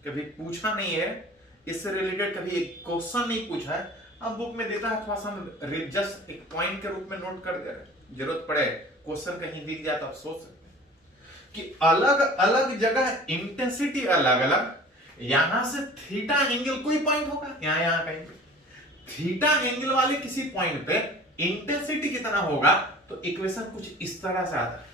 कभी पूछा नहीं है, इससे रिलेटेड कभी एक क्वेश्चन नहीं पूछा है। अब बुक में देता है, थोड़ा सा हम जस्ट एक पॉइंट के रूप में नोट कर दे रहे, जरूरत पड़े क्वेश्चन कहीं दिख जाए तो आप सोच सकते हैं कि अलग अलग जगह इंटेंसिटी अलग अलग। यहां से थीटा एंगल कोई पॉइंट होगा, यहां कहीं थीटा एंगल वाले किसी पॉइंट पे इंटेंसिटी कितना होगा, तो इक्वेशन कुछ इस तरह से आता है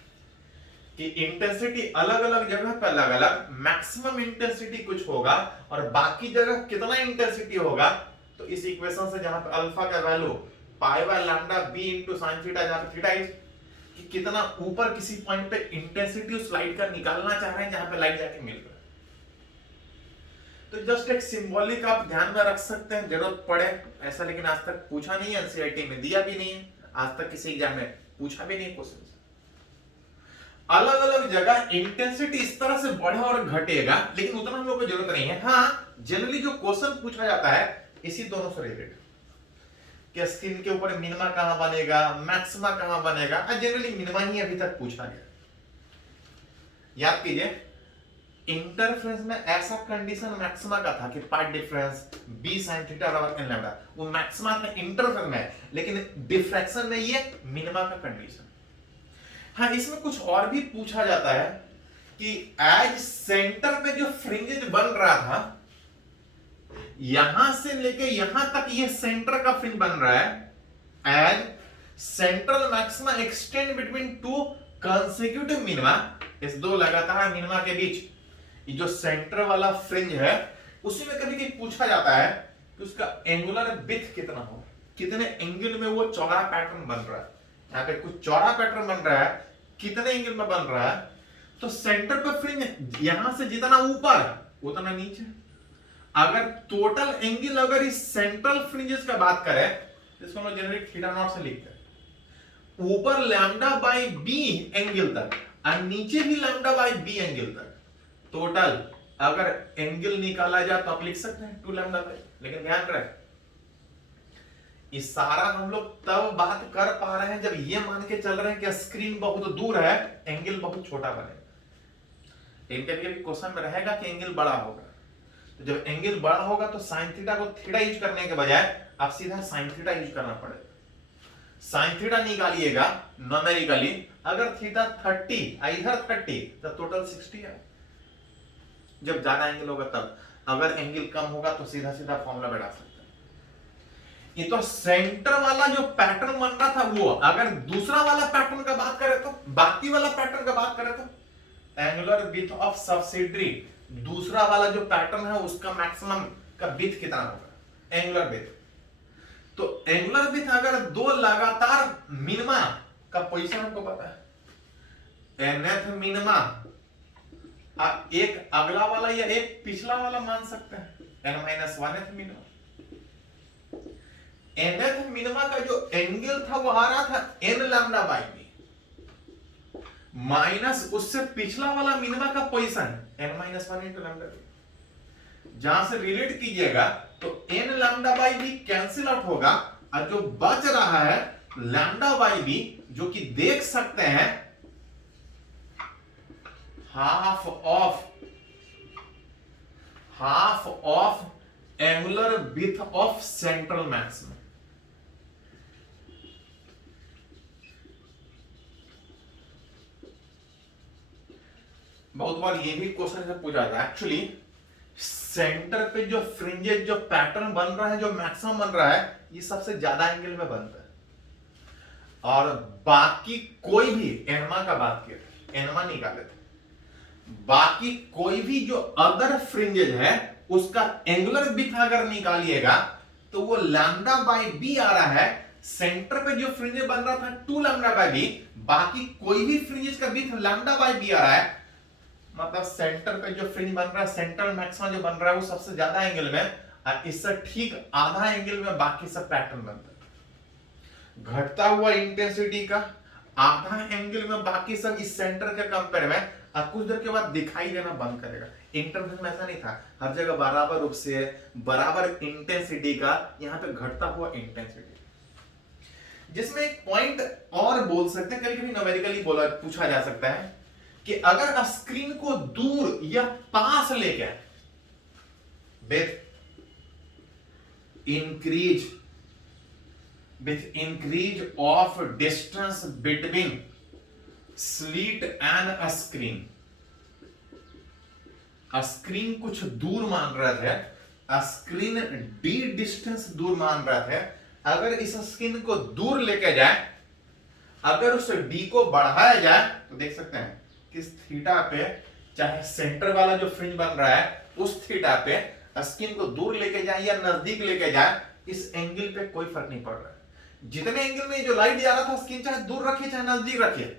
कि इंटेंसिटी अलग अलग जगह पे अलग अलग, मैक्सिमम इंटेंसिटी कुछ होगा और बाकी जगह कितना इंटेंसिटी होगा, तो इस इक्वेशन से जहां पे अल्फा का value pi by lambda B into sin theta, जहां पे थीटा इज कि कितना ऊपर किसी पॉइंट पे इंटेंसिटी उस लाइट का निकालना चाह रहे हैं जहां पे लाइट जाके मिल रहा है। तो जस्ट एक सिंबॉलिक आप ध्यान में रख सकते हैं, जरूरत पड़े ऐसा, लेकिन आज तक पूछा नहीं है, एनसीईआरटी में दिया भी नहीं है, आज तक किसी एग्जाम में पूछा भी नहीं क्वेश्चन। अलग अलग जगह इंटेंसिटी इस तरह से बढ़े और घटेगा, लेकिन उतना हम लोग को जरूरत नहीं है। हाँ, जनरली जो क्वेश्चन पूछा जाता है इसी दोनों से रिलेटेड कि स्क्रीन के ऊपर मिनिमा कहां बनेगा, मैक्सिमा कहां बनेगा, जनरली मिनिमा ही अभी तक पूछा गया। याद कीजिए, इंटरफेरेंस में ऐसा कंडीशन मैक्सिमा का था कि path difference b sin theta बराबर n लैम्डा, वो मैक्सिमा में इंटरफेरेंस में, लेकिन डिफ्रैक्शन में ये मिनिमा का कंडीशन। हाँ, इसमें कुछ और भी पूछा जाता है कि एज सेंटर में जो फ्रिंजेज बन रहा था, यहां से लेके यहां तक ये सेंटर का फ्रिंज बन रहा है, as central maxima extend between two consecutive minima, इस दो लगातार मिनिमा के बीच ये जो सेंटर वाला फ्रिंज है, उसी में कभी कभी पूछा जाता है कि उसका एंगुलर विड्थ कितना होगा, कितने एंगल में वो चौड़ा पैटर्न बन रहा है। यहाँ पे कुछ चौड़ा पैटर्न बन रहा है, कितने एंगल में बन रहा है, तो सेंटर पे फ्रिंज यहां से जितना ऊपर उतना नीचे। अगर टोटल एंगल अगर इस सेंट्रल फ्रिंजेस का बात करें तो इसको हम लोग जनरली थीटा नॉट से लिखते हैं, ऊपर लैम्डा बाय बी एंगल तक और नीचे भी लैम्डा बाय बी एंगल तक, टोटल अगर एंगल निकाला जाए तो आप लिख सकते हैं 2 लैम्डा बाय, लेकिन ध्यान रखें इस सारा हम लोग तब बात कर पा रहे हैं जब ये मान के चल रहे हैं कि स्क्रीन बहुत दूर है, एंगल बहुत छोटा बनेगा। इंटरव्यू के क्वेश्चन में रहेगा कि एंगल बड़ा होगा, तो जब एंगल बड़ा होगा तो sin थीटा को थीटा यूज करने के बजाय आप सीधा sin थीटा यूज करना पड़ेगा। sin थीटा निकालिएगा न्यूमेरिकली, अगर थीटा 30 इधर 30 तो टोटल 60 है। जब ज्यादा एंगल होगा तब, अगर एंगल कम होगा तो सीधा सीधा फॉर्मूला बैठा सकते हैं। ये तो सेंटर वाला जो पैटर्न बन रहा था वो, अगर दूसरा वाला पैटर्न का बात करें तो, बाकी वाला पैटर्न का बात करें तो एंगुलर विड्थ ऑफ सब्सिडरी, दूसरा वाला जो पैटर्न है उसका मैक्सिमम का विड्थ कितना होगा, एंगुलर विड्थ। तो एंगुलर विड्थ अगर दो लगातार मिनिमा का पोजीशन हमको पता है, nth मिनिमा एक अगला वाला या एक पिछला वाला मान सकते हैं, n-1th मिनिमा। nth मिनिमा का जो एंगल था वो आ रहा था n lambda by b minus उससे पिछला वाला मिनिमा का position n-1 into lambda b। जहां से रिलेट कीजिएगा तो n lambda by b cancel out होगा और जो बच रहा है लैम्डा बाय b, जो कि देख सकते हैं half of angular width of central maximum. बहुत बार ये भी क्वेश्चन से पूछा जाता है, एक्चुअली सेंटर पे जो फ्रिंजेस जो पैटर्न बन रहा है, जो मैक्सिमम बन रहा है, ये सबसे ज्यादा एंगल में बनता है। और बाकी कोई भी, एनमा का बात किया, एनमा निकाले थे, बाकी कोई भी जो अदर फ्रिंजेज है उसका एंगुलर विड्थ अगर निकालिएगा तो वो लैम्डा बाय बी आ रहा है। सेंटर पे जो फ्रिंज बन रहा था 2 लैम्डा बाय बी, बाकी कोई भी फ्रिंजेस का विड्थ लैम्डा बाय बी आ रहा है। मतलब सेंटर पे जो फ्रिंज बन रहा है, सेंटर मैक्सिमा जो बन रहा है वो सबसे ज्यादा एंगल में, और इससे ठीक आधा एंगल में बाकी सब पैटर्न बनता है। घटता हुआ इंटेंसिटी का आधा एंगल में बाकी सब इस सेंटर के कंपेयर में, और कुछ देर के बाद दिखाई देना बंद करेगा। इंटरवेल में ऐसा नहीं था, हर जगह बराबर रूप से बराबर इंटेंसिटी का, यहां पे घटता हुआ इंटेंसिटी। जिसमें एक पॉइंट और बोल सकते हैं, कभी-कभी न्यूमेरिकली बोला पूछा जा सकता है कि अगर स्क्रीन को दूर या पास लेके with increase of distance between slit and a screen, screen कुछ दूर मान रहा था, स्क्रीन d डिस्टेंस दूर मान रहा था, अगर इस स्क्रीन को दूर लेके जाए, अगर उस d को बढ़ाया जाए तो देख सकते हैं किस थीटा पे, चाहे सेंटर वाला जो फ्रिंज बन रहा है उस थीटा पे स्क्रीन को दूर लेके जाए या नजदीक लेके जाए, इस एंगल पे कोई फर्क नहीं पड़ रहा है। जितने एंगल में जो लाइट जा रहा था, स्क्रीन चाहे दूर रखिए चाहे नजदीक रखिए,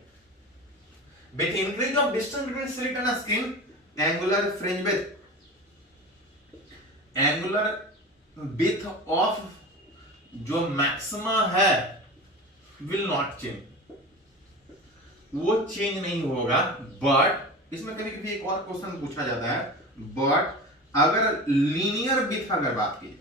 with increase of distance between slit and screen, angular fringe width of जो मैक्सिमा है विल नॉट चेंज, वो चेंज नहीं होगा। बट इसमें कभी कभी एक और क्वेश्चन पूछा जाता है, बट अगर लीनियर विड्थ अगर बात की,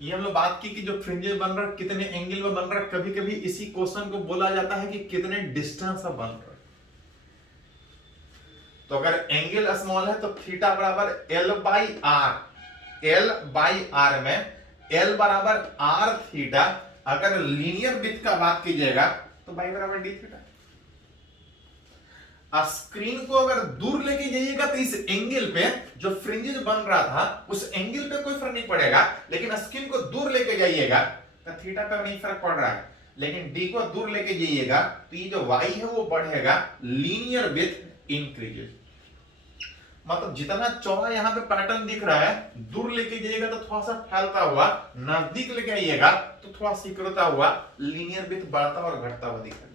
ये हम लोग बात की कि जो फ्रिंजेस बन रहा है कितने एंगल में बन रहा है, कभी कभी इसी क्वेश्चन को बोला जाता है कि कितने डिस्टेंस से बन रहा है। तो अगर एंगल स्मॉल है तो थीटा बराबर एल बाई आर में एल बराबर आर थीटा, अगर लीनियर विड्थ का बात कीजिएगा तो बाई बराबर डी थीटा। स्क्रीन को अगर दूर लेके जाइएगा तो इस एंगल पे जो फ्रिंजेस बन रहा था उस एंगल पे कोई फर्क नहीं पड़ेगा, लेकिन स्क्रीन को दूर लेके जाइएगा तो थीटा पे नहीं फर्क पड़ रहा है, लेकिन डी को दूर लेके जाइएगा तो ये जो वाई है वो बढ़ेगा, लीनियर विड्थ इंक्रीजेस। मतलब जितना चौड़ा यहाँ पे पैटर्न दिख रहा है, दूर लेके जाइएगा तो थोड़ा सा फैलता हुआ, नजदीक लेके आइएगा तो थोड़ा सिकुड़ता हुआ, लीनियर विड्थ बढ़ता और घटता हुआ दिखाई देगा।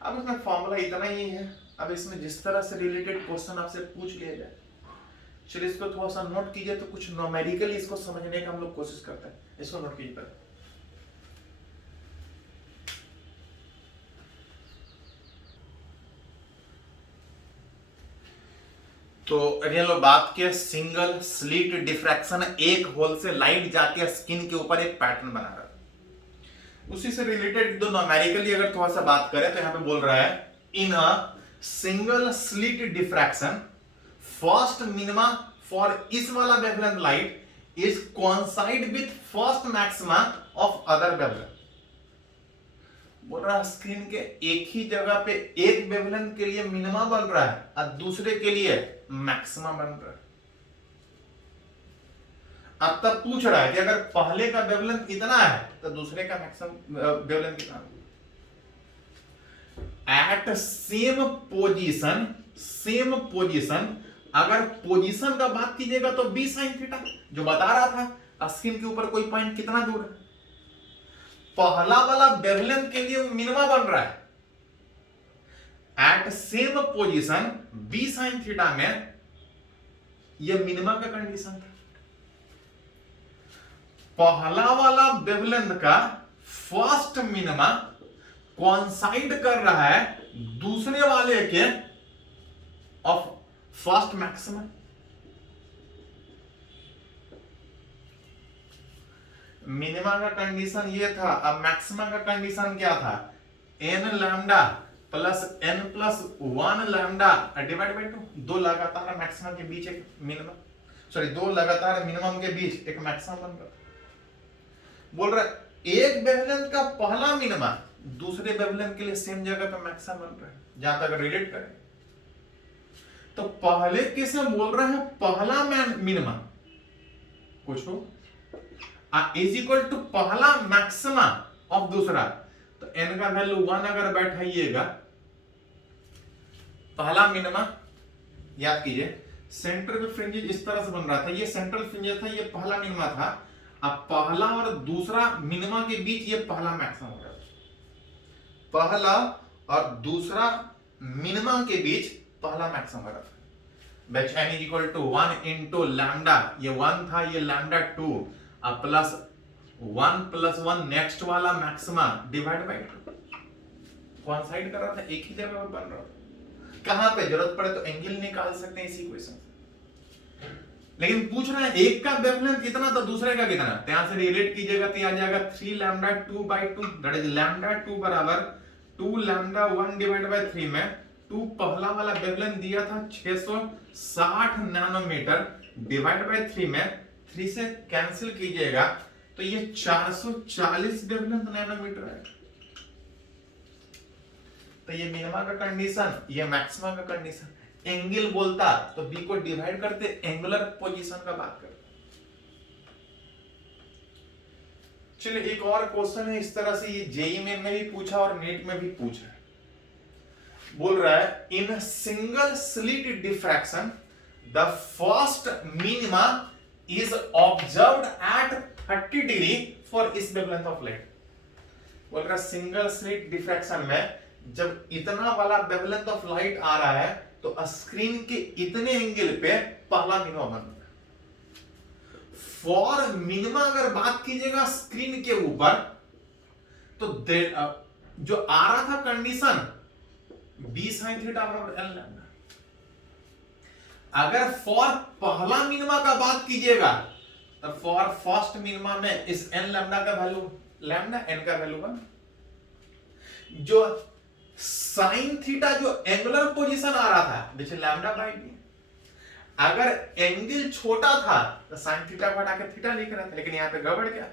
अब इसमें फॉर्मूला इतना ही है। अब इसमें जिस तरह से रिलेटेड क्वेश्चन आपसे पूछ लिया जाए, चलिए इसको थोड़ा सा नोट कीजिए, तो कुछ न्यूमेरिकली इसको समझने का हम लोग कोशिश करते हैं। इसको नोट कीजिए पहले। तो अभी हम लोग बात किया सिंगल स्लिट डिफ्रैक्शन, एक होल से लाइट जाके स्किन के ऊपर एक पैटर्न बना रहा है। उसी से रिलेटेड दो न्यूमेरिकली अगर थोड़ा सा बात करें तो यहां पे बोल रहा है, in a single slit diffraction first minima for इस वाला wavelength light is coincide with first maxima of other wavelength. बोल रहा है स्क्रीन के एक ही जगह पे एक वेवलेंथ के लिए मिनिमा बन रहा है और दूसरे के लिए मैक्सिमा बन रहा है। अब तब पूछ रहा है कि अगर पहले का वेवलेंथ इतना है तो दूसरे का मैक्सिमम वेवलेंथ कितना है। एट सेम पोजीशन अगर पोजीशन का बात कीजिएगा तो बी साइन थीटा जो बता रहा था स्क्रीन के ऊपर कोई पॉइंट कितना दूर है, पहला वाला वेवलेंथ के लिए मिनिमा बन रहा है। At same position B sine theta में यह मिनिमा का कंडीशन था। पहला वाला वेवलेंथ का फर्स्ट मिनिमा कोइंसाइड कर रहा है दूसरे वाले के ऑफ फर्स्ट मैक्सिमा। मिनिमा का कंडीशन ये था, अब मैक्सिमा का कंडीशन क्या था, N lambda plus N plus 1 lambda divide by 2। दो लगातार मैक्सिमम के बीच एक मिनिमम, सॉरी दो लगातार मिनिमम के बीच एक मैक्सिमम बन रहा। बोल रहा है एक वेवलेंथ का पहला मिनिमा दूसरे वेवलेंथ के लिए सेम जगह पे मैक्सिमम बन रहा है, जहां तक रिलेट करें। तो पहले किसे बोल रहे हैं, पहला मिनिमा, पूछो इज इक्वल टू पहला मैक्सिमा ऑफ दूसरा। तो n का वैल्यू 1 अगर बैठाइएगा, पहला मिनिमा याद कीजिए, सेंट्रल फ्रिंजेस इस तरह से बन रहा था, ये सेंट्रल फ्रिंजेस था, ये पहला मिनिमा था। अब पहला और दूसरा मिनिमा के बीच ये पहला मैक्सिमम हो रहा है, पहला और दूसरा मिनिमा के बीच पहला मैक्सिमम हो रहा था। बैच n is equal to 1 into lambda, ये 1 था, ये लैम्डा 2, अब प्लस 1 नेक्स्ट वाला maxima divide by 2। One side कर रहा था, एक ही जगह पर बन रहा था। कहां पे जरूरत पड़े तो एंगल निकाल सकते हैं इसी इक्वेशन से। लेकिन पूछ रहा है एक का वेवलेंथ कितना तो दूसरे का कितना, तो यहां से रिलेट कीजिएगा तो आ जाएगा 3 lambda 2 by 2, that is lambda 2 बराबर 2 लैम्डा 1 डिवाइड बाय 3 में 2 पहला वाला वेवलेंथ दिया था 660 नैनोमीटर डिवाइड बाय 3 में 3 से कैंसिल कीजिएगा तो ये 440 वेवलेंथ नैनोमीटर है। तो ये मिनिमा का कंडीशन, ये मैक्सिमा का कंडीशन। एंगल बोलता तो बी को डिवाइड करते, एंगुलर पोजीशन का बात करते। चलिए एक और क्वेश्चन है इस तरह से, ये जेईई में भी पूछा और नीट में भी पूछा है। बोल रहा है in single slit diffraction the first minima is observed eight 30 degree for इस वेवलेंथ ऑफ लाइट। बोल रहा है सिंगल स्लिट डिफ्रैक्शन में जब इतना वाला वेवलेंथ ऑफ लाइट आ रहा है तो स्क्रीन के इतने एंगल पे पहला मिनिमा बन रहा है। फॉर मिनिमा अगर बात कीजिएगा स्क्रीन के ऊपर तो जो आ रहा था कंडीशन बी साइन थीटा बराबर एल लैम्डा। अगर फॉर पहला मिनिमा का बात कीजिएगा तो फॉर फर्स्ट मिनिमा में इस एन लैम्डा का वैल्यू लैम्डा, एन का वैल्यू 1। जो साइन थीटा जो एंगुलर पोजीशन आ रहा था विच लैम्डा बाय बी, अगर एंगल छोटा था तो साइन थीटा को हटा के थीटा लिख रहा था, लेकिन यहां पे गड़बड़ क्या,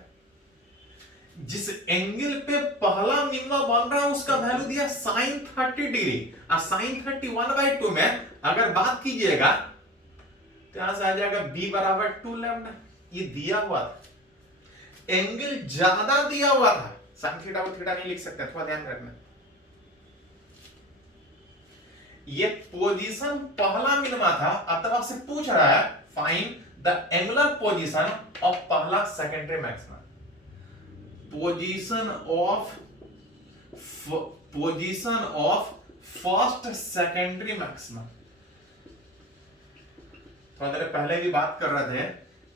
जिस एंगल पे पहला मिनिमा बन रहा है उसका वैल्यू दिया साइन 30 डिग्री और साइन 31/2 में अगर बात कीजिएगा तो यहां से आ जाएगा b बराबर 2 लैम्डा। ये दिया हुआ था, एंगल ज्यादा दिया हुआ था, साइन थीटा को थीटा नहीं लिख सकते, थोड़ा ध्यान रखना। ये पोजीशन पहला मिनिमा था, अब तक आपसे पूछ रहा है find the angular position of पहला secondary maxima. Position of first secondary maxima. थोड़ा देर पहले भी बात कर रहे थे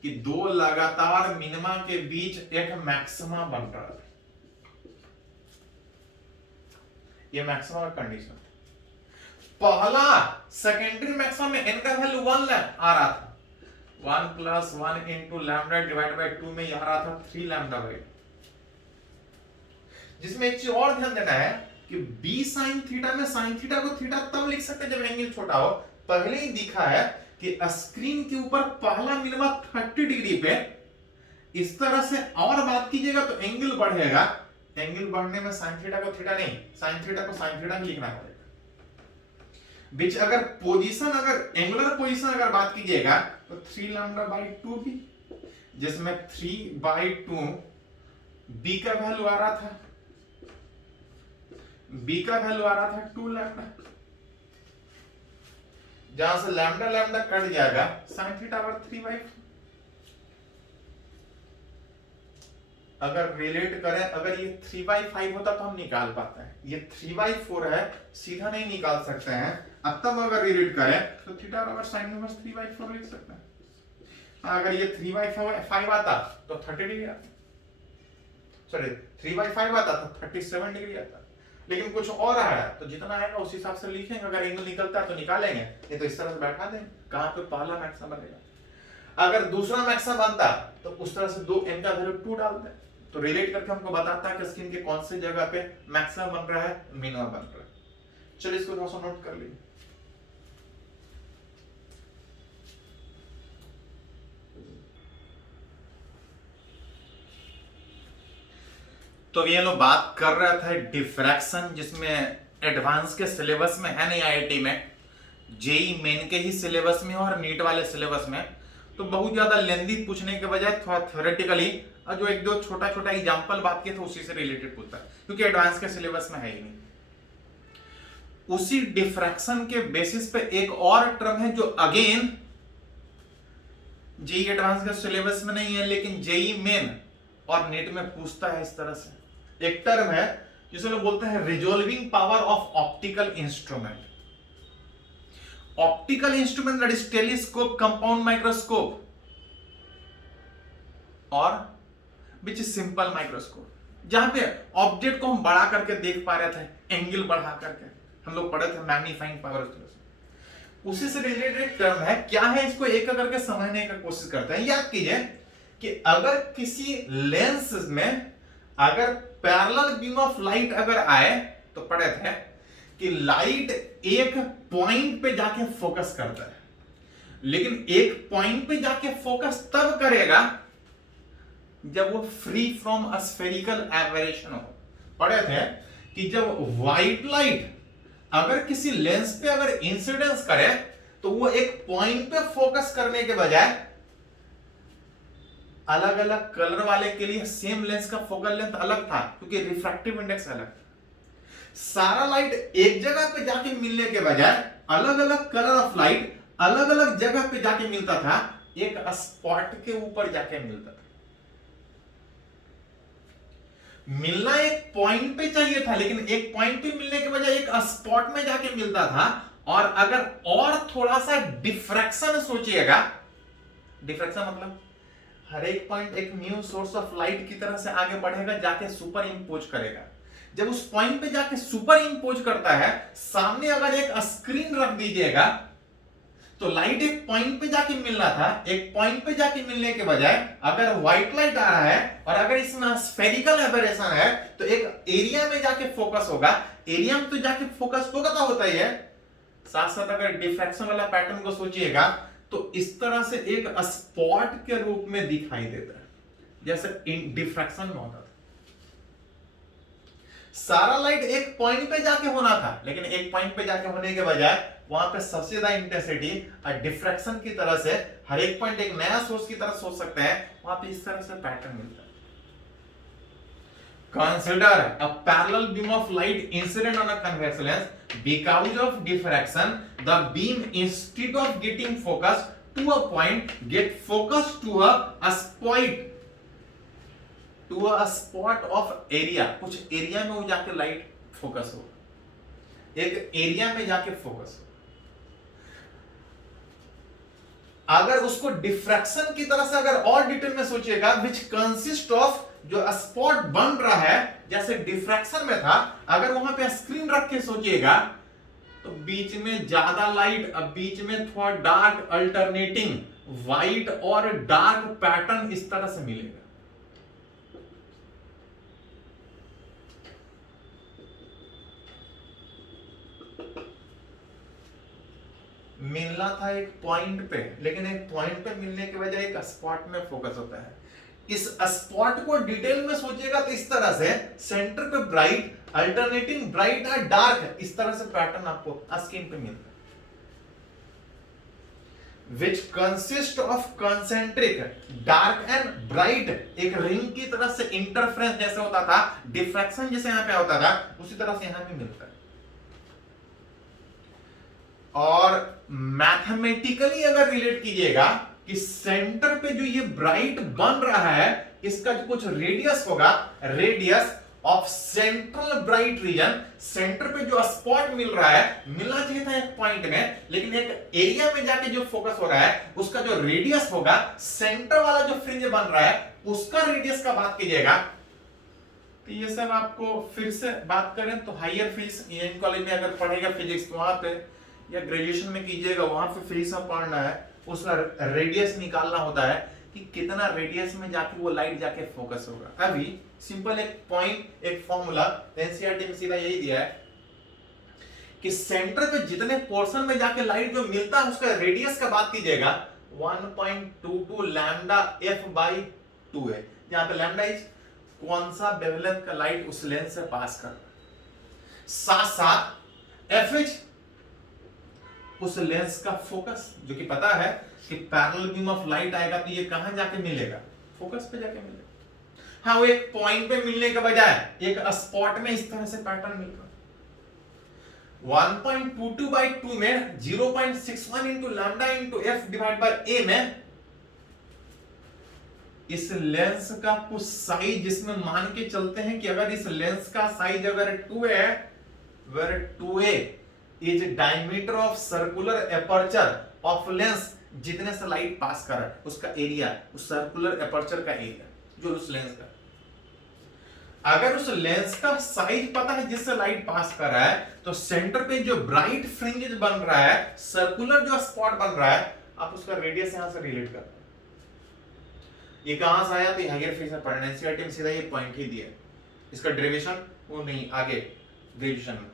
कि दो लगातार मिनिमा के बीच एक मैक्सिमा बन रहा है, ये मैक्सिमा का कंडीशन। पहला सेकेंडरी मैक्सिमम में n का वैल्यू 1 आ रहा था, 1 plus 1 into lambda divide by 2 में आ रहा था 3 लैम्डा बाय। जिसमें एक चीज और ध्यान देना है कि b sin थीटा में sin थीटा को थीटा तब लिख सकते हैं जब एंगल छोटा हो। पहले ही दिखा है कि स्क्रीन के ऊपर पहला मिनिमा 30 डिग्री पे, इस तरह से और बात कीजिएगा तो एंगल बढ़ेगा, एंगल बढ़ने में sin थीटा को थीटा नहीं, sin थीटा को sin थीटा ही लिखना पड़ेगा। बीच अगर पोजीशन, अगर एंगुलर पोजीशन अगर बात कीजिएगा तो 3 लैम्डा बाय 2 भी, जिसमें 3/2 b का वैल्यू आ रहा था, b का वैल्यू आ रहा था 2 लैम्डा। जहां से लैम्डा लैम्डा कट जाएगा sin थीटा पर 3/4। अगर रिलेट करें, अगर ये 3/5 होता तो हम निकाल पाते हैं, ये 3/4 है, सीधा नहीं निकाल सकते हैं। अब तब अगर रिलेट करें तो थीटा बराबर sin इनवर्स 3/4 लिख सकते हैं। अगर ये 3/5 आता तो 30 डिग्री आता, सॉरी 3/5 आता तो 37 डिग्री आता। लेकिन कुछ और आया तो जितना आएगा उस हिसाब से लिखेंगे, अगर एंगल निकलता है तो निकालेंगे, नहीं तो इस तरह से बैठा देंगे कहां पे पहला मैक्सिमम बनेगा। अगर दूसरा मैक्सिमम बनता तो उस तरह से 2 n का वैल्यू 2 डालते हैं, तो रिलेट करके हमको बताता है कि स्क्रीन के कौन से जगह पे मैक्सिमम बन रहा है, मिनिमम बन रहा है। चलिए इसको थोड़ा सा नोट कर लीजिए। तो ये लोग बात कर रहा था डिफ्रैक्शन, जिसमें एडवांस के सिलेबस में है नहीं आईआईटी में, जेई मेन के ही सिलेबस में और नीट वाले सिलेबस में, तो बहुत ज्यादा लेंदी पूछने के बजाय थोड़ा थ्योरेटिकली और जो एक दो छोटा छोटा एग्जांपल बात किए थे उसी से रिलेटेड पूछता है, क्योंकि एडवांस के सिलेबस में है ही नहीं। उसी डिफ्रैक्शन के बेसिस पे एक और टर्म है जो अगेन जेई एडवांस के सिलेबस में नहीं है लेकिन जेई मेन और नीट में पूछता है। इस तरह से एक टर्म है जिसे लोग बोलते हैं resolving power of optical instrument. Optical instrument that is telescope, compound microscope और विच इज सिंपल माइक्रोस्कोप, जहां पे ऑब्जेक्ट को हम बड़ा करके देख पा रहे थे, एंगल बढ़ा करके हम लोग पढ़े थे मैग्नीफाइंग पावर। उसी से रिलेटेड टर्म है। क्या है, इसको एक करके समझने का कोशिश करते हैं। याद कीजिए कि अगर किसी लेंस में अगर पैरेलल बीम ऑफ लाइट अगर आए, तो पढ़े थे कि लाइट एक पॉइंट पे जाके फोकस करता है, लेकिन एक पॉइंट पे जाके फोकस तब करेगा जब वो फ्री फ्रॉम स्फेरिकल एबरेशन हो। पढ़े थे कि जब व्हाइट लाइट अगर किसी लेंस पे अगर इंसिडेंस करे तो वो एक पॉइंट पे फोकस करने के बजाय अलग अलग कलर वाले के लिए सेम लेंस का फोकल लेंथ अलग था, क्योंकि रिफ्रैक्टिव इंडेक्स अलग था। सारा लाइट एक जगह पे जाके मिलने के बजाय अलग अलग कलर ऑफ लाइट अलग अलग जगह पे जाके मिलता था, एक स्पॉट के ऊपर जाके मिलता था। मिलना एक पॉइंट पे चाहिए था, लेकिन एक पॉइंट पे मिलने के बजाय एक स्पॉट में जाके मिलता था। और अगर और थोड़ा सा डिफ्रैक्शन सोचिएगा, डिफ्रैक्शन मतलब हर एक पॉइंट एक न्यू सोर्स ऑफ लाइट की तरह से आगे बढ़ेगा, जाके सुपर इंपोज करेगा। जब उस पॉइंट पे जाके सुपर इंपोज करता है, सामने अगर एक स्क्रीन रख दीजिएगा तो लाइट एक पॉइंट पे जाके मिलना था, एक पॉइंट पे जाके मिलने के बजाय अगर व्हाइट लाइट आ रहा है और अगर इसमें स्फेरिकल एबरेशन है तो एक एरिया में जाके फोकस होगा। एरिया में तो जाके फोकस होगा तो होता ही है, साथ साथ अगर डिफ्रैक्शन वाला पैटर्न को सोचिएगा तो इस तरह से एक स्पॉट के रूप में दिखाई देता है, जैसे डिफ्रैक्शन में होता था। सारा लाइट एक पॉइंट पे जाके होना था, लेकिन एक पॉइंट पे जाके होने के बजाय वहां पे सबसे ज्यादा इंटेंसिटी और डिफ्रैक्शन की तरह से हर एक पॉइंट एक नया सोर्स की तरह सोच सकते हैं, वहां पे इस तरह से पैटर्न मिलता है। Consider a parallel beam of light incident on a convex lens. Because of diffraction, the beam instead of getting focused to a point, get focused to a spot, to a spot of area. कुछ area में वो जाके light focus होगा, एक area में जाके focus होगा। अगर उसको डिफ्रैक्शन की तरह से अगर और डिटेल में सोचिएगा, विच कंसिस्ट ऑफ जो स्पॉट बन रहा है जैसे डिफ्रैक्शन में था, अगर वहां पे स्क्रीन रख के सोचिएगा तो बीच में ज्यादा लाइट, अब बीच में थोड़ा डार्क अल्टरनेटिंग व्हाइट और डार्क पैटर्न इस तरह से मिलेगा। मिलना था एक पॉइंट पे, लेकिन एक पॉइंट पे मिलने के बजाय एक स्पॉट में फोकस होता है। इस स्पॉट को डिटेल में सोचिएगा तो इस तरह से सेंटर पे ब्राइट, अल्टरनेटिंग ब्राइट और डार्क, इस तरह से पैटर्न आपको स्क्रीन पे मिलता है। Which consist of concentric dark and bright, एक रिंग की तरह से इंटरफ्रेंस जैसे होता था, डिफ्रैक्शन जैसे यहाँ पे होता था, उसी तरह से यहाँ पे मिलता है। और मैथमेटिकली अगर रिलेट कीजिएगा कि सेंटर पे जो ये ब्राइट बन रहा है, इसका जो कुछ रेडियस होगा, radius of central bright region, centre पे जो स्पॉट मिल रहा है, मिलना चाहिए था एक पॉइंट में, लेकिन एक एरिया में जाके जो फोकस हो रहा है, उसका जो रेडियस होगा, सेंटर वाला जो फ्रिंज बन रहा है, उसका रेडियस का बात कीजिएगा। तो ये सब आपको फिर से बात करें तो हायर फिजिक्स इंजीनियरिंग कॉलेज में अगर पढ़ेगा फिजिक्स, वहां पे या ग्रेजुएशन में कीजिएगा, वहां पे फिजिक्स में पढ़ना है, उसका रेडियस निकालना होता है कि कितना रेडियस में जाके वो लाइट जाके फोकस होगा। अभी सिंपल एक पॉइंट, एक फॉर्मूला एनसीईआरटी में सीधा यही दिया है कि सेंटर पे जितने पोर्शन में जाके लाइट जो मिलता है उसका रेडियस का बात कीजिएगा 1.22 लैम्डा एफ बाई 2 है, जहां पे लैम्डा इज कौन सा वेवलेंथ का लाइट उस लेंस से पास कर रहा है, साथ साथ एफ इज उस लेंस का फोकस, जो कि पता है कि पैरेलल बीम ऑफ लाइट आएगा तो ये कहां जाके मिलेगा, फोकस पे जाके मिलेगा। हाँ, वो एक पॉइंट पे मिलने के बजाय एक स्पॉट में इस तरह से पैटर्न मिल रहा है। 1.22/2 में 0.61 into lambda into F divide by A में इस लेंस का कुछ साइज, जिसमें मान के चलते हैं कि अगर इस लेंस का साइज अगर 2 है, where 2a is diameter of circular aperture of lens, जितने से लाइट पास कर रहा है उसका एरिया, उस सर्कुलर एपर्चर का एरिया जो उस लेंस का, अगर उस लेंस का साइज पता है जिससे लाइट पास कर रहा है, तो सेंटर पे जो ब्राइट फ्रिंजेस बन रहा है, सर्कुलर जो स्पॉट बन रहा है, आप उसका रेडियस यहां से रिलेट करते हैं। ये कहां से आया, तो हायर फेस में पढ़ना, एनसीईआरटी में सीधा ये पॉइंट ही दिया, इसका डेरिवेशन वो नहीं आगे ग्रेजुएशन में।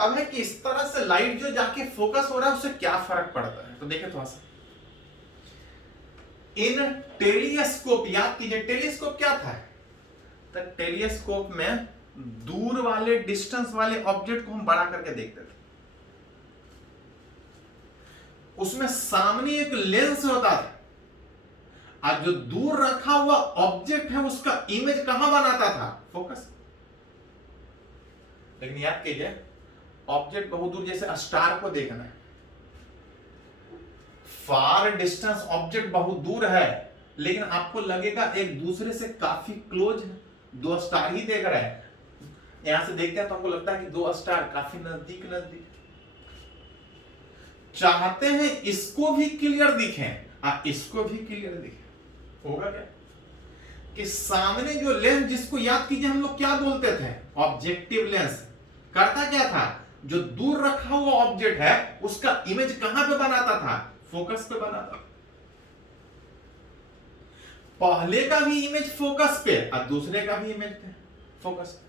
अब है कि इस तरह से लाइट जो जाके फोकस हो रहा है उससे क्या फर्क पड़ता है, तो देखिए थोड़ा सा। इन टेलीस्कोप, याद कीजिए टेलीस्कोप क्या था, तो टेलीस्कोप में दूर वाले डिस्टेंस वाले ऑब्जेक्ट को हम बड़ा करके देखते थे, उसमें सामने एक लेंस होता था, आज जो दूर रखा हुआ ऑब्जेक्ट है उसका इमेज कहां बनाता था, फोकस। लेकिन याद कीजिए ऑब्जेक्ट बहुत दूर, जैसे स्टार को देखना है, फार डिस्टेंस ऑब्जेक्ट बहुत दूर है, लेकिन आपको लगेगा एक दूसरे से काफी क्लोज है, दो स्टार ही देख रहे हैं, यहां से देखते हैं तो हमको लगता है कि दो स्टार काफी नजदीक नजदीक। चाहते हैं इसको भी क्लियर दिखे, इसको भी क्लियर दिखे, होगा क्या कि सामने जो लेंस, जिसको याद कीजिए हम लोग क्या बोलते थे, ऑब्जेक्टिव लेंस, करता क्या था, जो दूर रखा हुआ ऑब्जेक्ट है उसका इमेज कहां पे बनाता था, फोकस पे बनाता। पहले का भी इमेज फोकस पे और दूसरे का भी इमेज पे फोकस पे।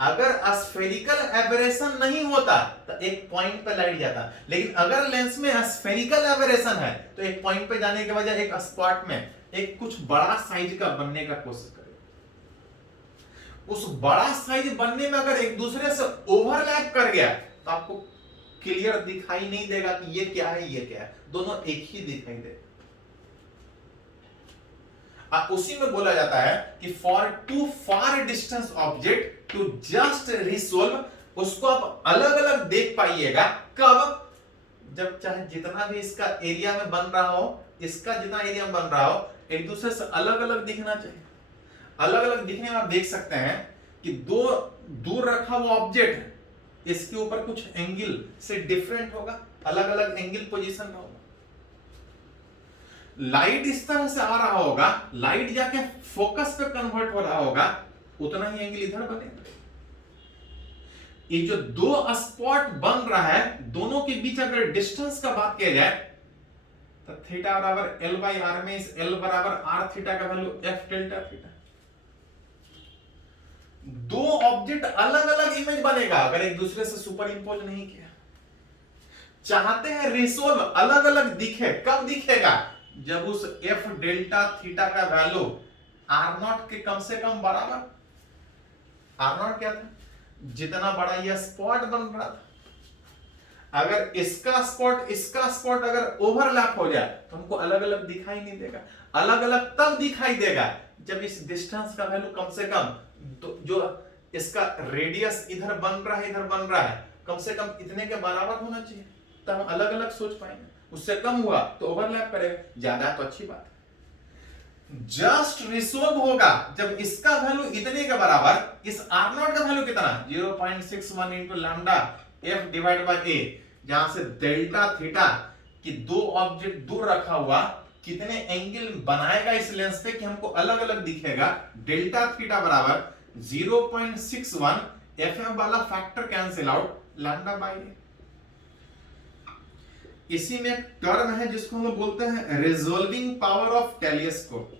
अगर स्फेरिकल एबरेशन नहीं होता तो एक पॉइंट पे लाइट जाता, लेकिन अगर लेंस में स्फेरिकल एबरेशन है तो एक पॉइंट पे जाने के बजाय एक स्पॉट में एक कुछ बड़ा साइज का बनने का कोशिश करे। उस बड़ा साइज बनने में अगर एक दूसरे से ओवरलैप कर गया तो आपको क्लियर दिखाई नहीं देगा कि ये क्या है ये क्या है, दोनों एक ही दिखाई देगा। उसी में बोला जाता है कि for two far distance object to just resolve, उसको आप अलग अलग देख पाइएगा कब, जब चाहे जितना भी इसका एरिया में बन रहा हो, इसका जितना एरिया में बन रहा हो, एक दूसरे से अलग अलग दिखना चाहिए। अलग अलग दिखने में आप देख सकते हैं कि दो दूर रखा हुआ ऑब्जेक्ट है, इसके ऊपर कुछ एंगल से डिफरेंट होगा, अलग अलग एंगल पोजीशन में होगा। लाइट इस तरह से आ रहा होगा, लाइट जाके फोकस पे कन्वर्ट हो रहा होगा, उतना ही एंगल इधर बनेगा। ये जो दो स्पॉट बन रहा है, दोनों के बीच अगर डिस्टेंस का बात किया जाए तो थीटा बराबर एल बाई आर में इस एल बराबर आर थीटा का वैल्यू एफ डेल्टा थीटा। दो ऑब्जेक्ट अलग अलग इमेज बनेगा अगर एक दूसरे से सुपर इंपोज नहीं किया। चाहते हैं रिसोल्व अलग अलग दिखे, कब दिखेगा, जब उस एफ डेल्टा थीटा का वैल्यू आर नॉट के कम से कम बराबर। आर नॉट क्या था, जितना बड़ा यह स्पॉट बन रहा था, अगर इसका स्पॉट अगर ओवरलैप हो जाए तो हमको अलग अलग दिखाई नहीं देगा। अलग अलग तब दिखाई देगा जब इस डिस्टेंस का वैल्यू कम से कम, तो जो इसका रेडियस इधर बन रहा है इधर बन रहा है, कम से कम इतने के बराबर होना चाहिए, तब हम अलग अलग सोच पाएंगे। उससे कम हुआ तो ओवरलैप करेगा, ज्यादा तो अच्छी बात है। जस्ट रिसोल्व होगा जब इसका वैल्यू इतने के बराबर, इस आर नॉट का वैल्यू कितना 0.61 into lambda F divide by A, जहां से डेल्टा थीटा की दो ऑब्जेक्ट दूर रखा हुआ कितने एंगल बनाएगा इस लेंस पे कि हमको अलग अलग दिखेगा। डेल्टा थीटा बराबर 0.61, एफएम वाला factor cancel out, lambda by A. इसी में एक टर्म है जिसको हम बोलते हैं resolving power of telescope.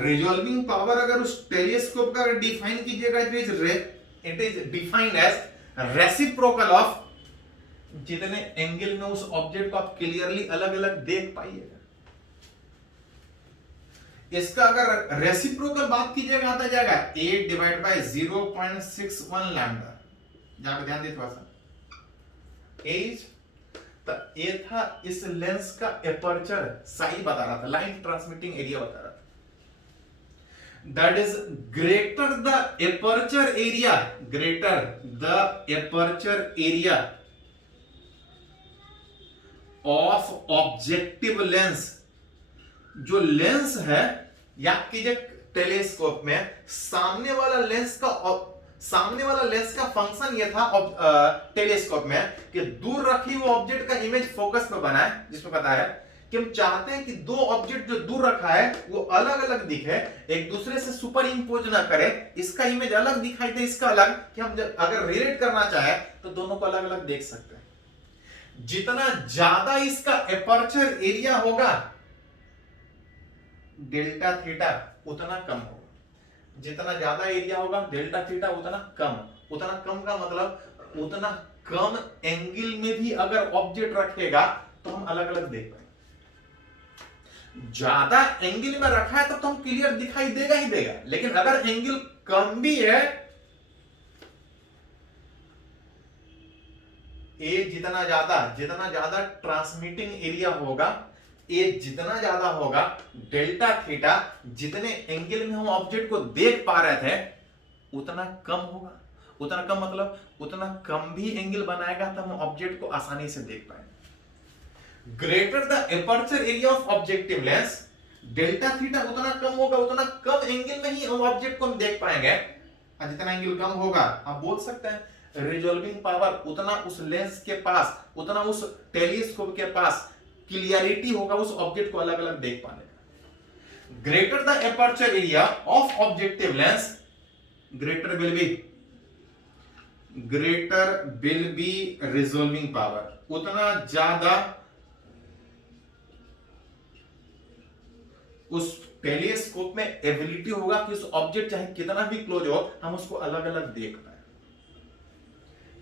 Resolving power अगर उस टेलीस्कोप का डिफाइन कीजिएगा, it is defined as reciprocal of, जितने एंगल में उस ऑब्जेक्ट को आप क्लियरली अलग अलग देख पाइएगा। इसका अगर रेसिप्रोकल बात कीजिएगा आता जाएगा 8 डिवाइड बाय 0.61 लैम्डा। यहां पे ध्यान दे थोड़ा सा, एज तो ये था इस लेंस का एपर्चर साइज बता रहा था, लाइट ट्रांसमिटिंग एरिया बता रहा था। That is greater the aperture area, greater the aperture area of objective lens. जो लेंस है, याद कीजिए टेलीस्कोप में सामने वाला लेंस का फंक्शन ये था टेलीस्कोप में कि दूर रखी हुई ऑब्जेक्ट का इमेज फोकस में बनाए, जिसमें पता है कि हम चाहते हैं कि दो ऑब्जेक्ट जो दूर रखा है वो अलग अलग दिखे, एक दूसरे से सुपर इंपोज ना करे, इसका इमेज अलग दिखाई दे, इसका अलग, कि हम अगर रिलेट करना चाहे तो दोनों को अलग अलग देख सकते हैं। जितना ज्यादा इसका एपर्चर एरिया होगा डेल्टा थीटा उतना कम होगा। जितना ज्यादा एरिया होगा डेल्टा थीटा उतना कम का मतलब उतना कम एंगल में भी अगर ऑब्जेक्ट रखेगा तो हम अलग अलग देख पाएंगे। ज्यादा एंगल में रखा है तो हम क्लियर दिखाई देगा ही देगा, लेकिन अगर एंगल कम भी है, ए जितना ज्यादा ट्रांसमिटिंग एरिया होगा, ए जितना ज्यादा होगा, डेल्टा थीटा जितने एंगल में हम ऑब्जेक्ट को देख पा रहे थे उतना कम होगा। उतना कम मतलब उतना कम भी एंगल बनाएगा तो हम ऑब्जेक्ट को आसानी से देख पाएंगे। Greater the aperture area of objective lens, delta theta उतना कम होगा, उतना कम एंगल में ही हम ऑब्जेक्ट को हम देख पाएंगे। और जितना एंगल कम होगा, आप बोल सकते हैं रिजॉल्विंग पावर उतना उस लेंस के पास, उतना उस टेलीस्कोप के पास क्लियरिटी होगा उस ऑब्जेक्ट को अलग अलग देख पाने का। Greater the aperture area of objective lens, greater will be resolving power, उतना ज्यादा उस टेलीस्कोप में एबिलिटी होगा कि उस ऑब्जेक्ट चाहे कितना भी क्लोज हो हम उसको अलग अलग देख पाए।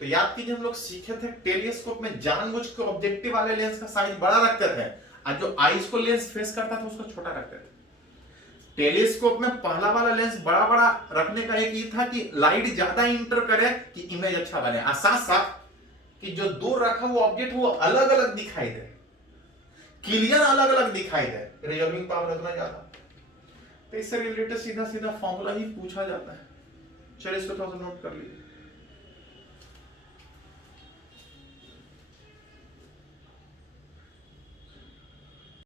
तो याद कीजिए हम लोग सीखे थे टेलीस्कोप में जानबूझ के ऑब्जेक्टिव वाले लेंस का साइज बड़ा रखते थे और जो आईज को लेंस फेस करता था उसको छोटा रखते थे। टेलीस्कोप में पहला वाला लेंस बड़ा बड़ा रखने का एक ये था कि लाइट ज्यादा इंटर करे कि इमेज अच्छा बने, और साथ साथ कि जो दूर रखा हुआ ऑब्जेक्ट वो अलग अलग दिखाई दे, क्लियर अलग अलग दिखाई दे, रिजॉल्विंग पावर उतना ज्यादा। तो इससे रिलेटेड सीधा सीधा फॉर्मूला ही पूछा जाता है। चलिए इसको थोड़ा सा नोट कर लीजिए।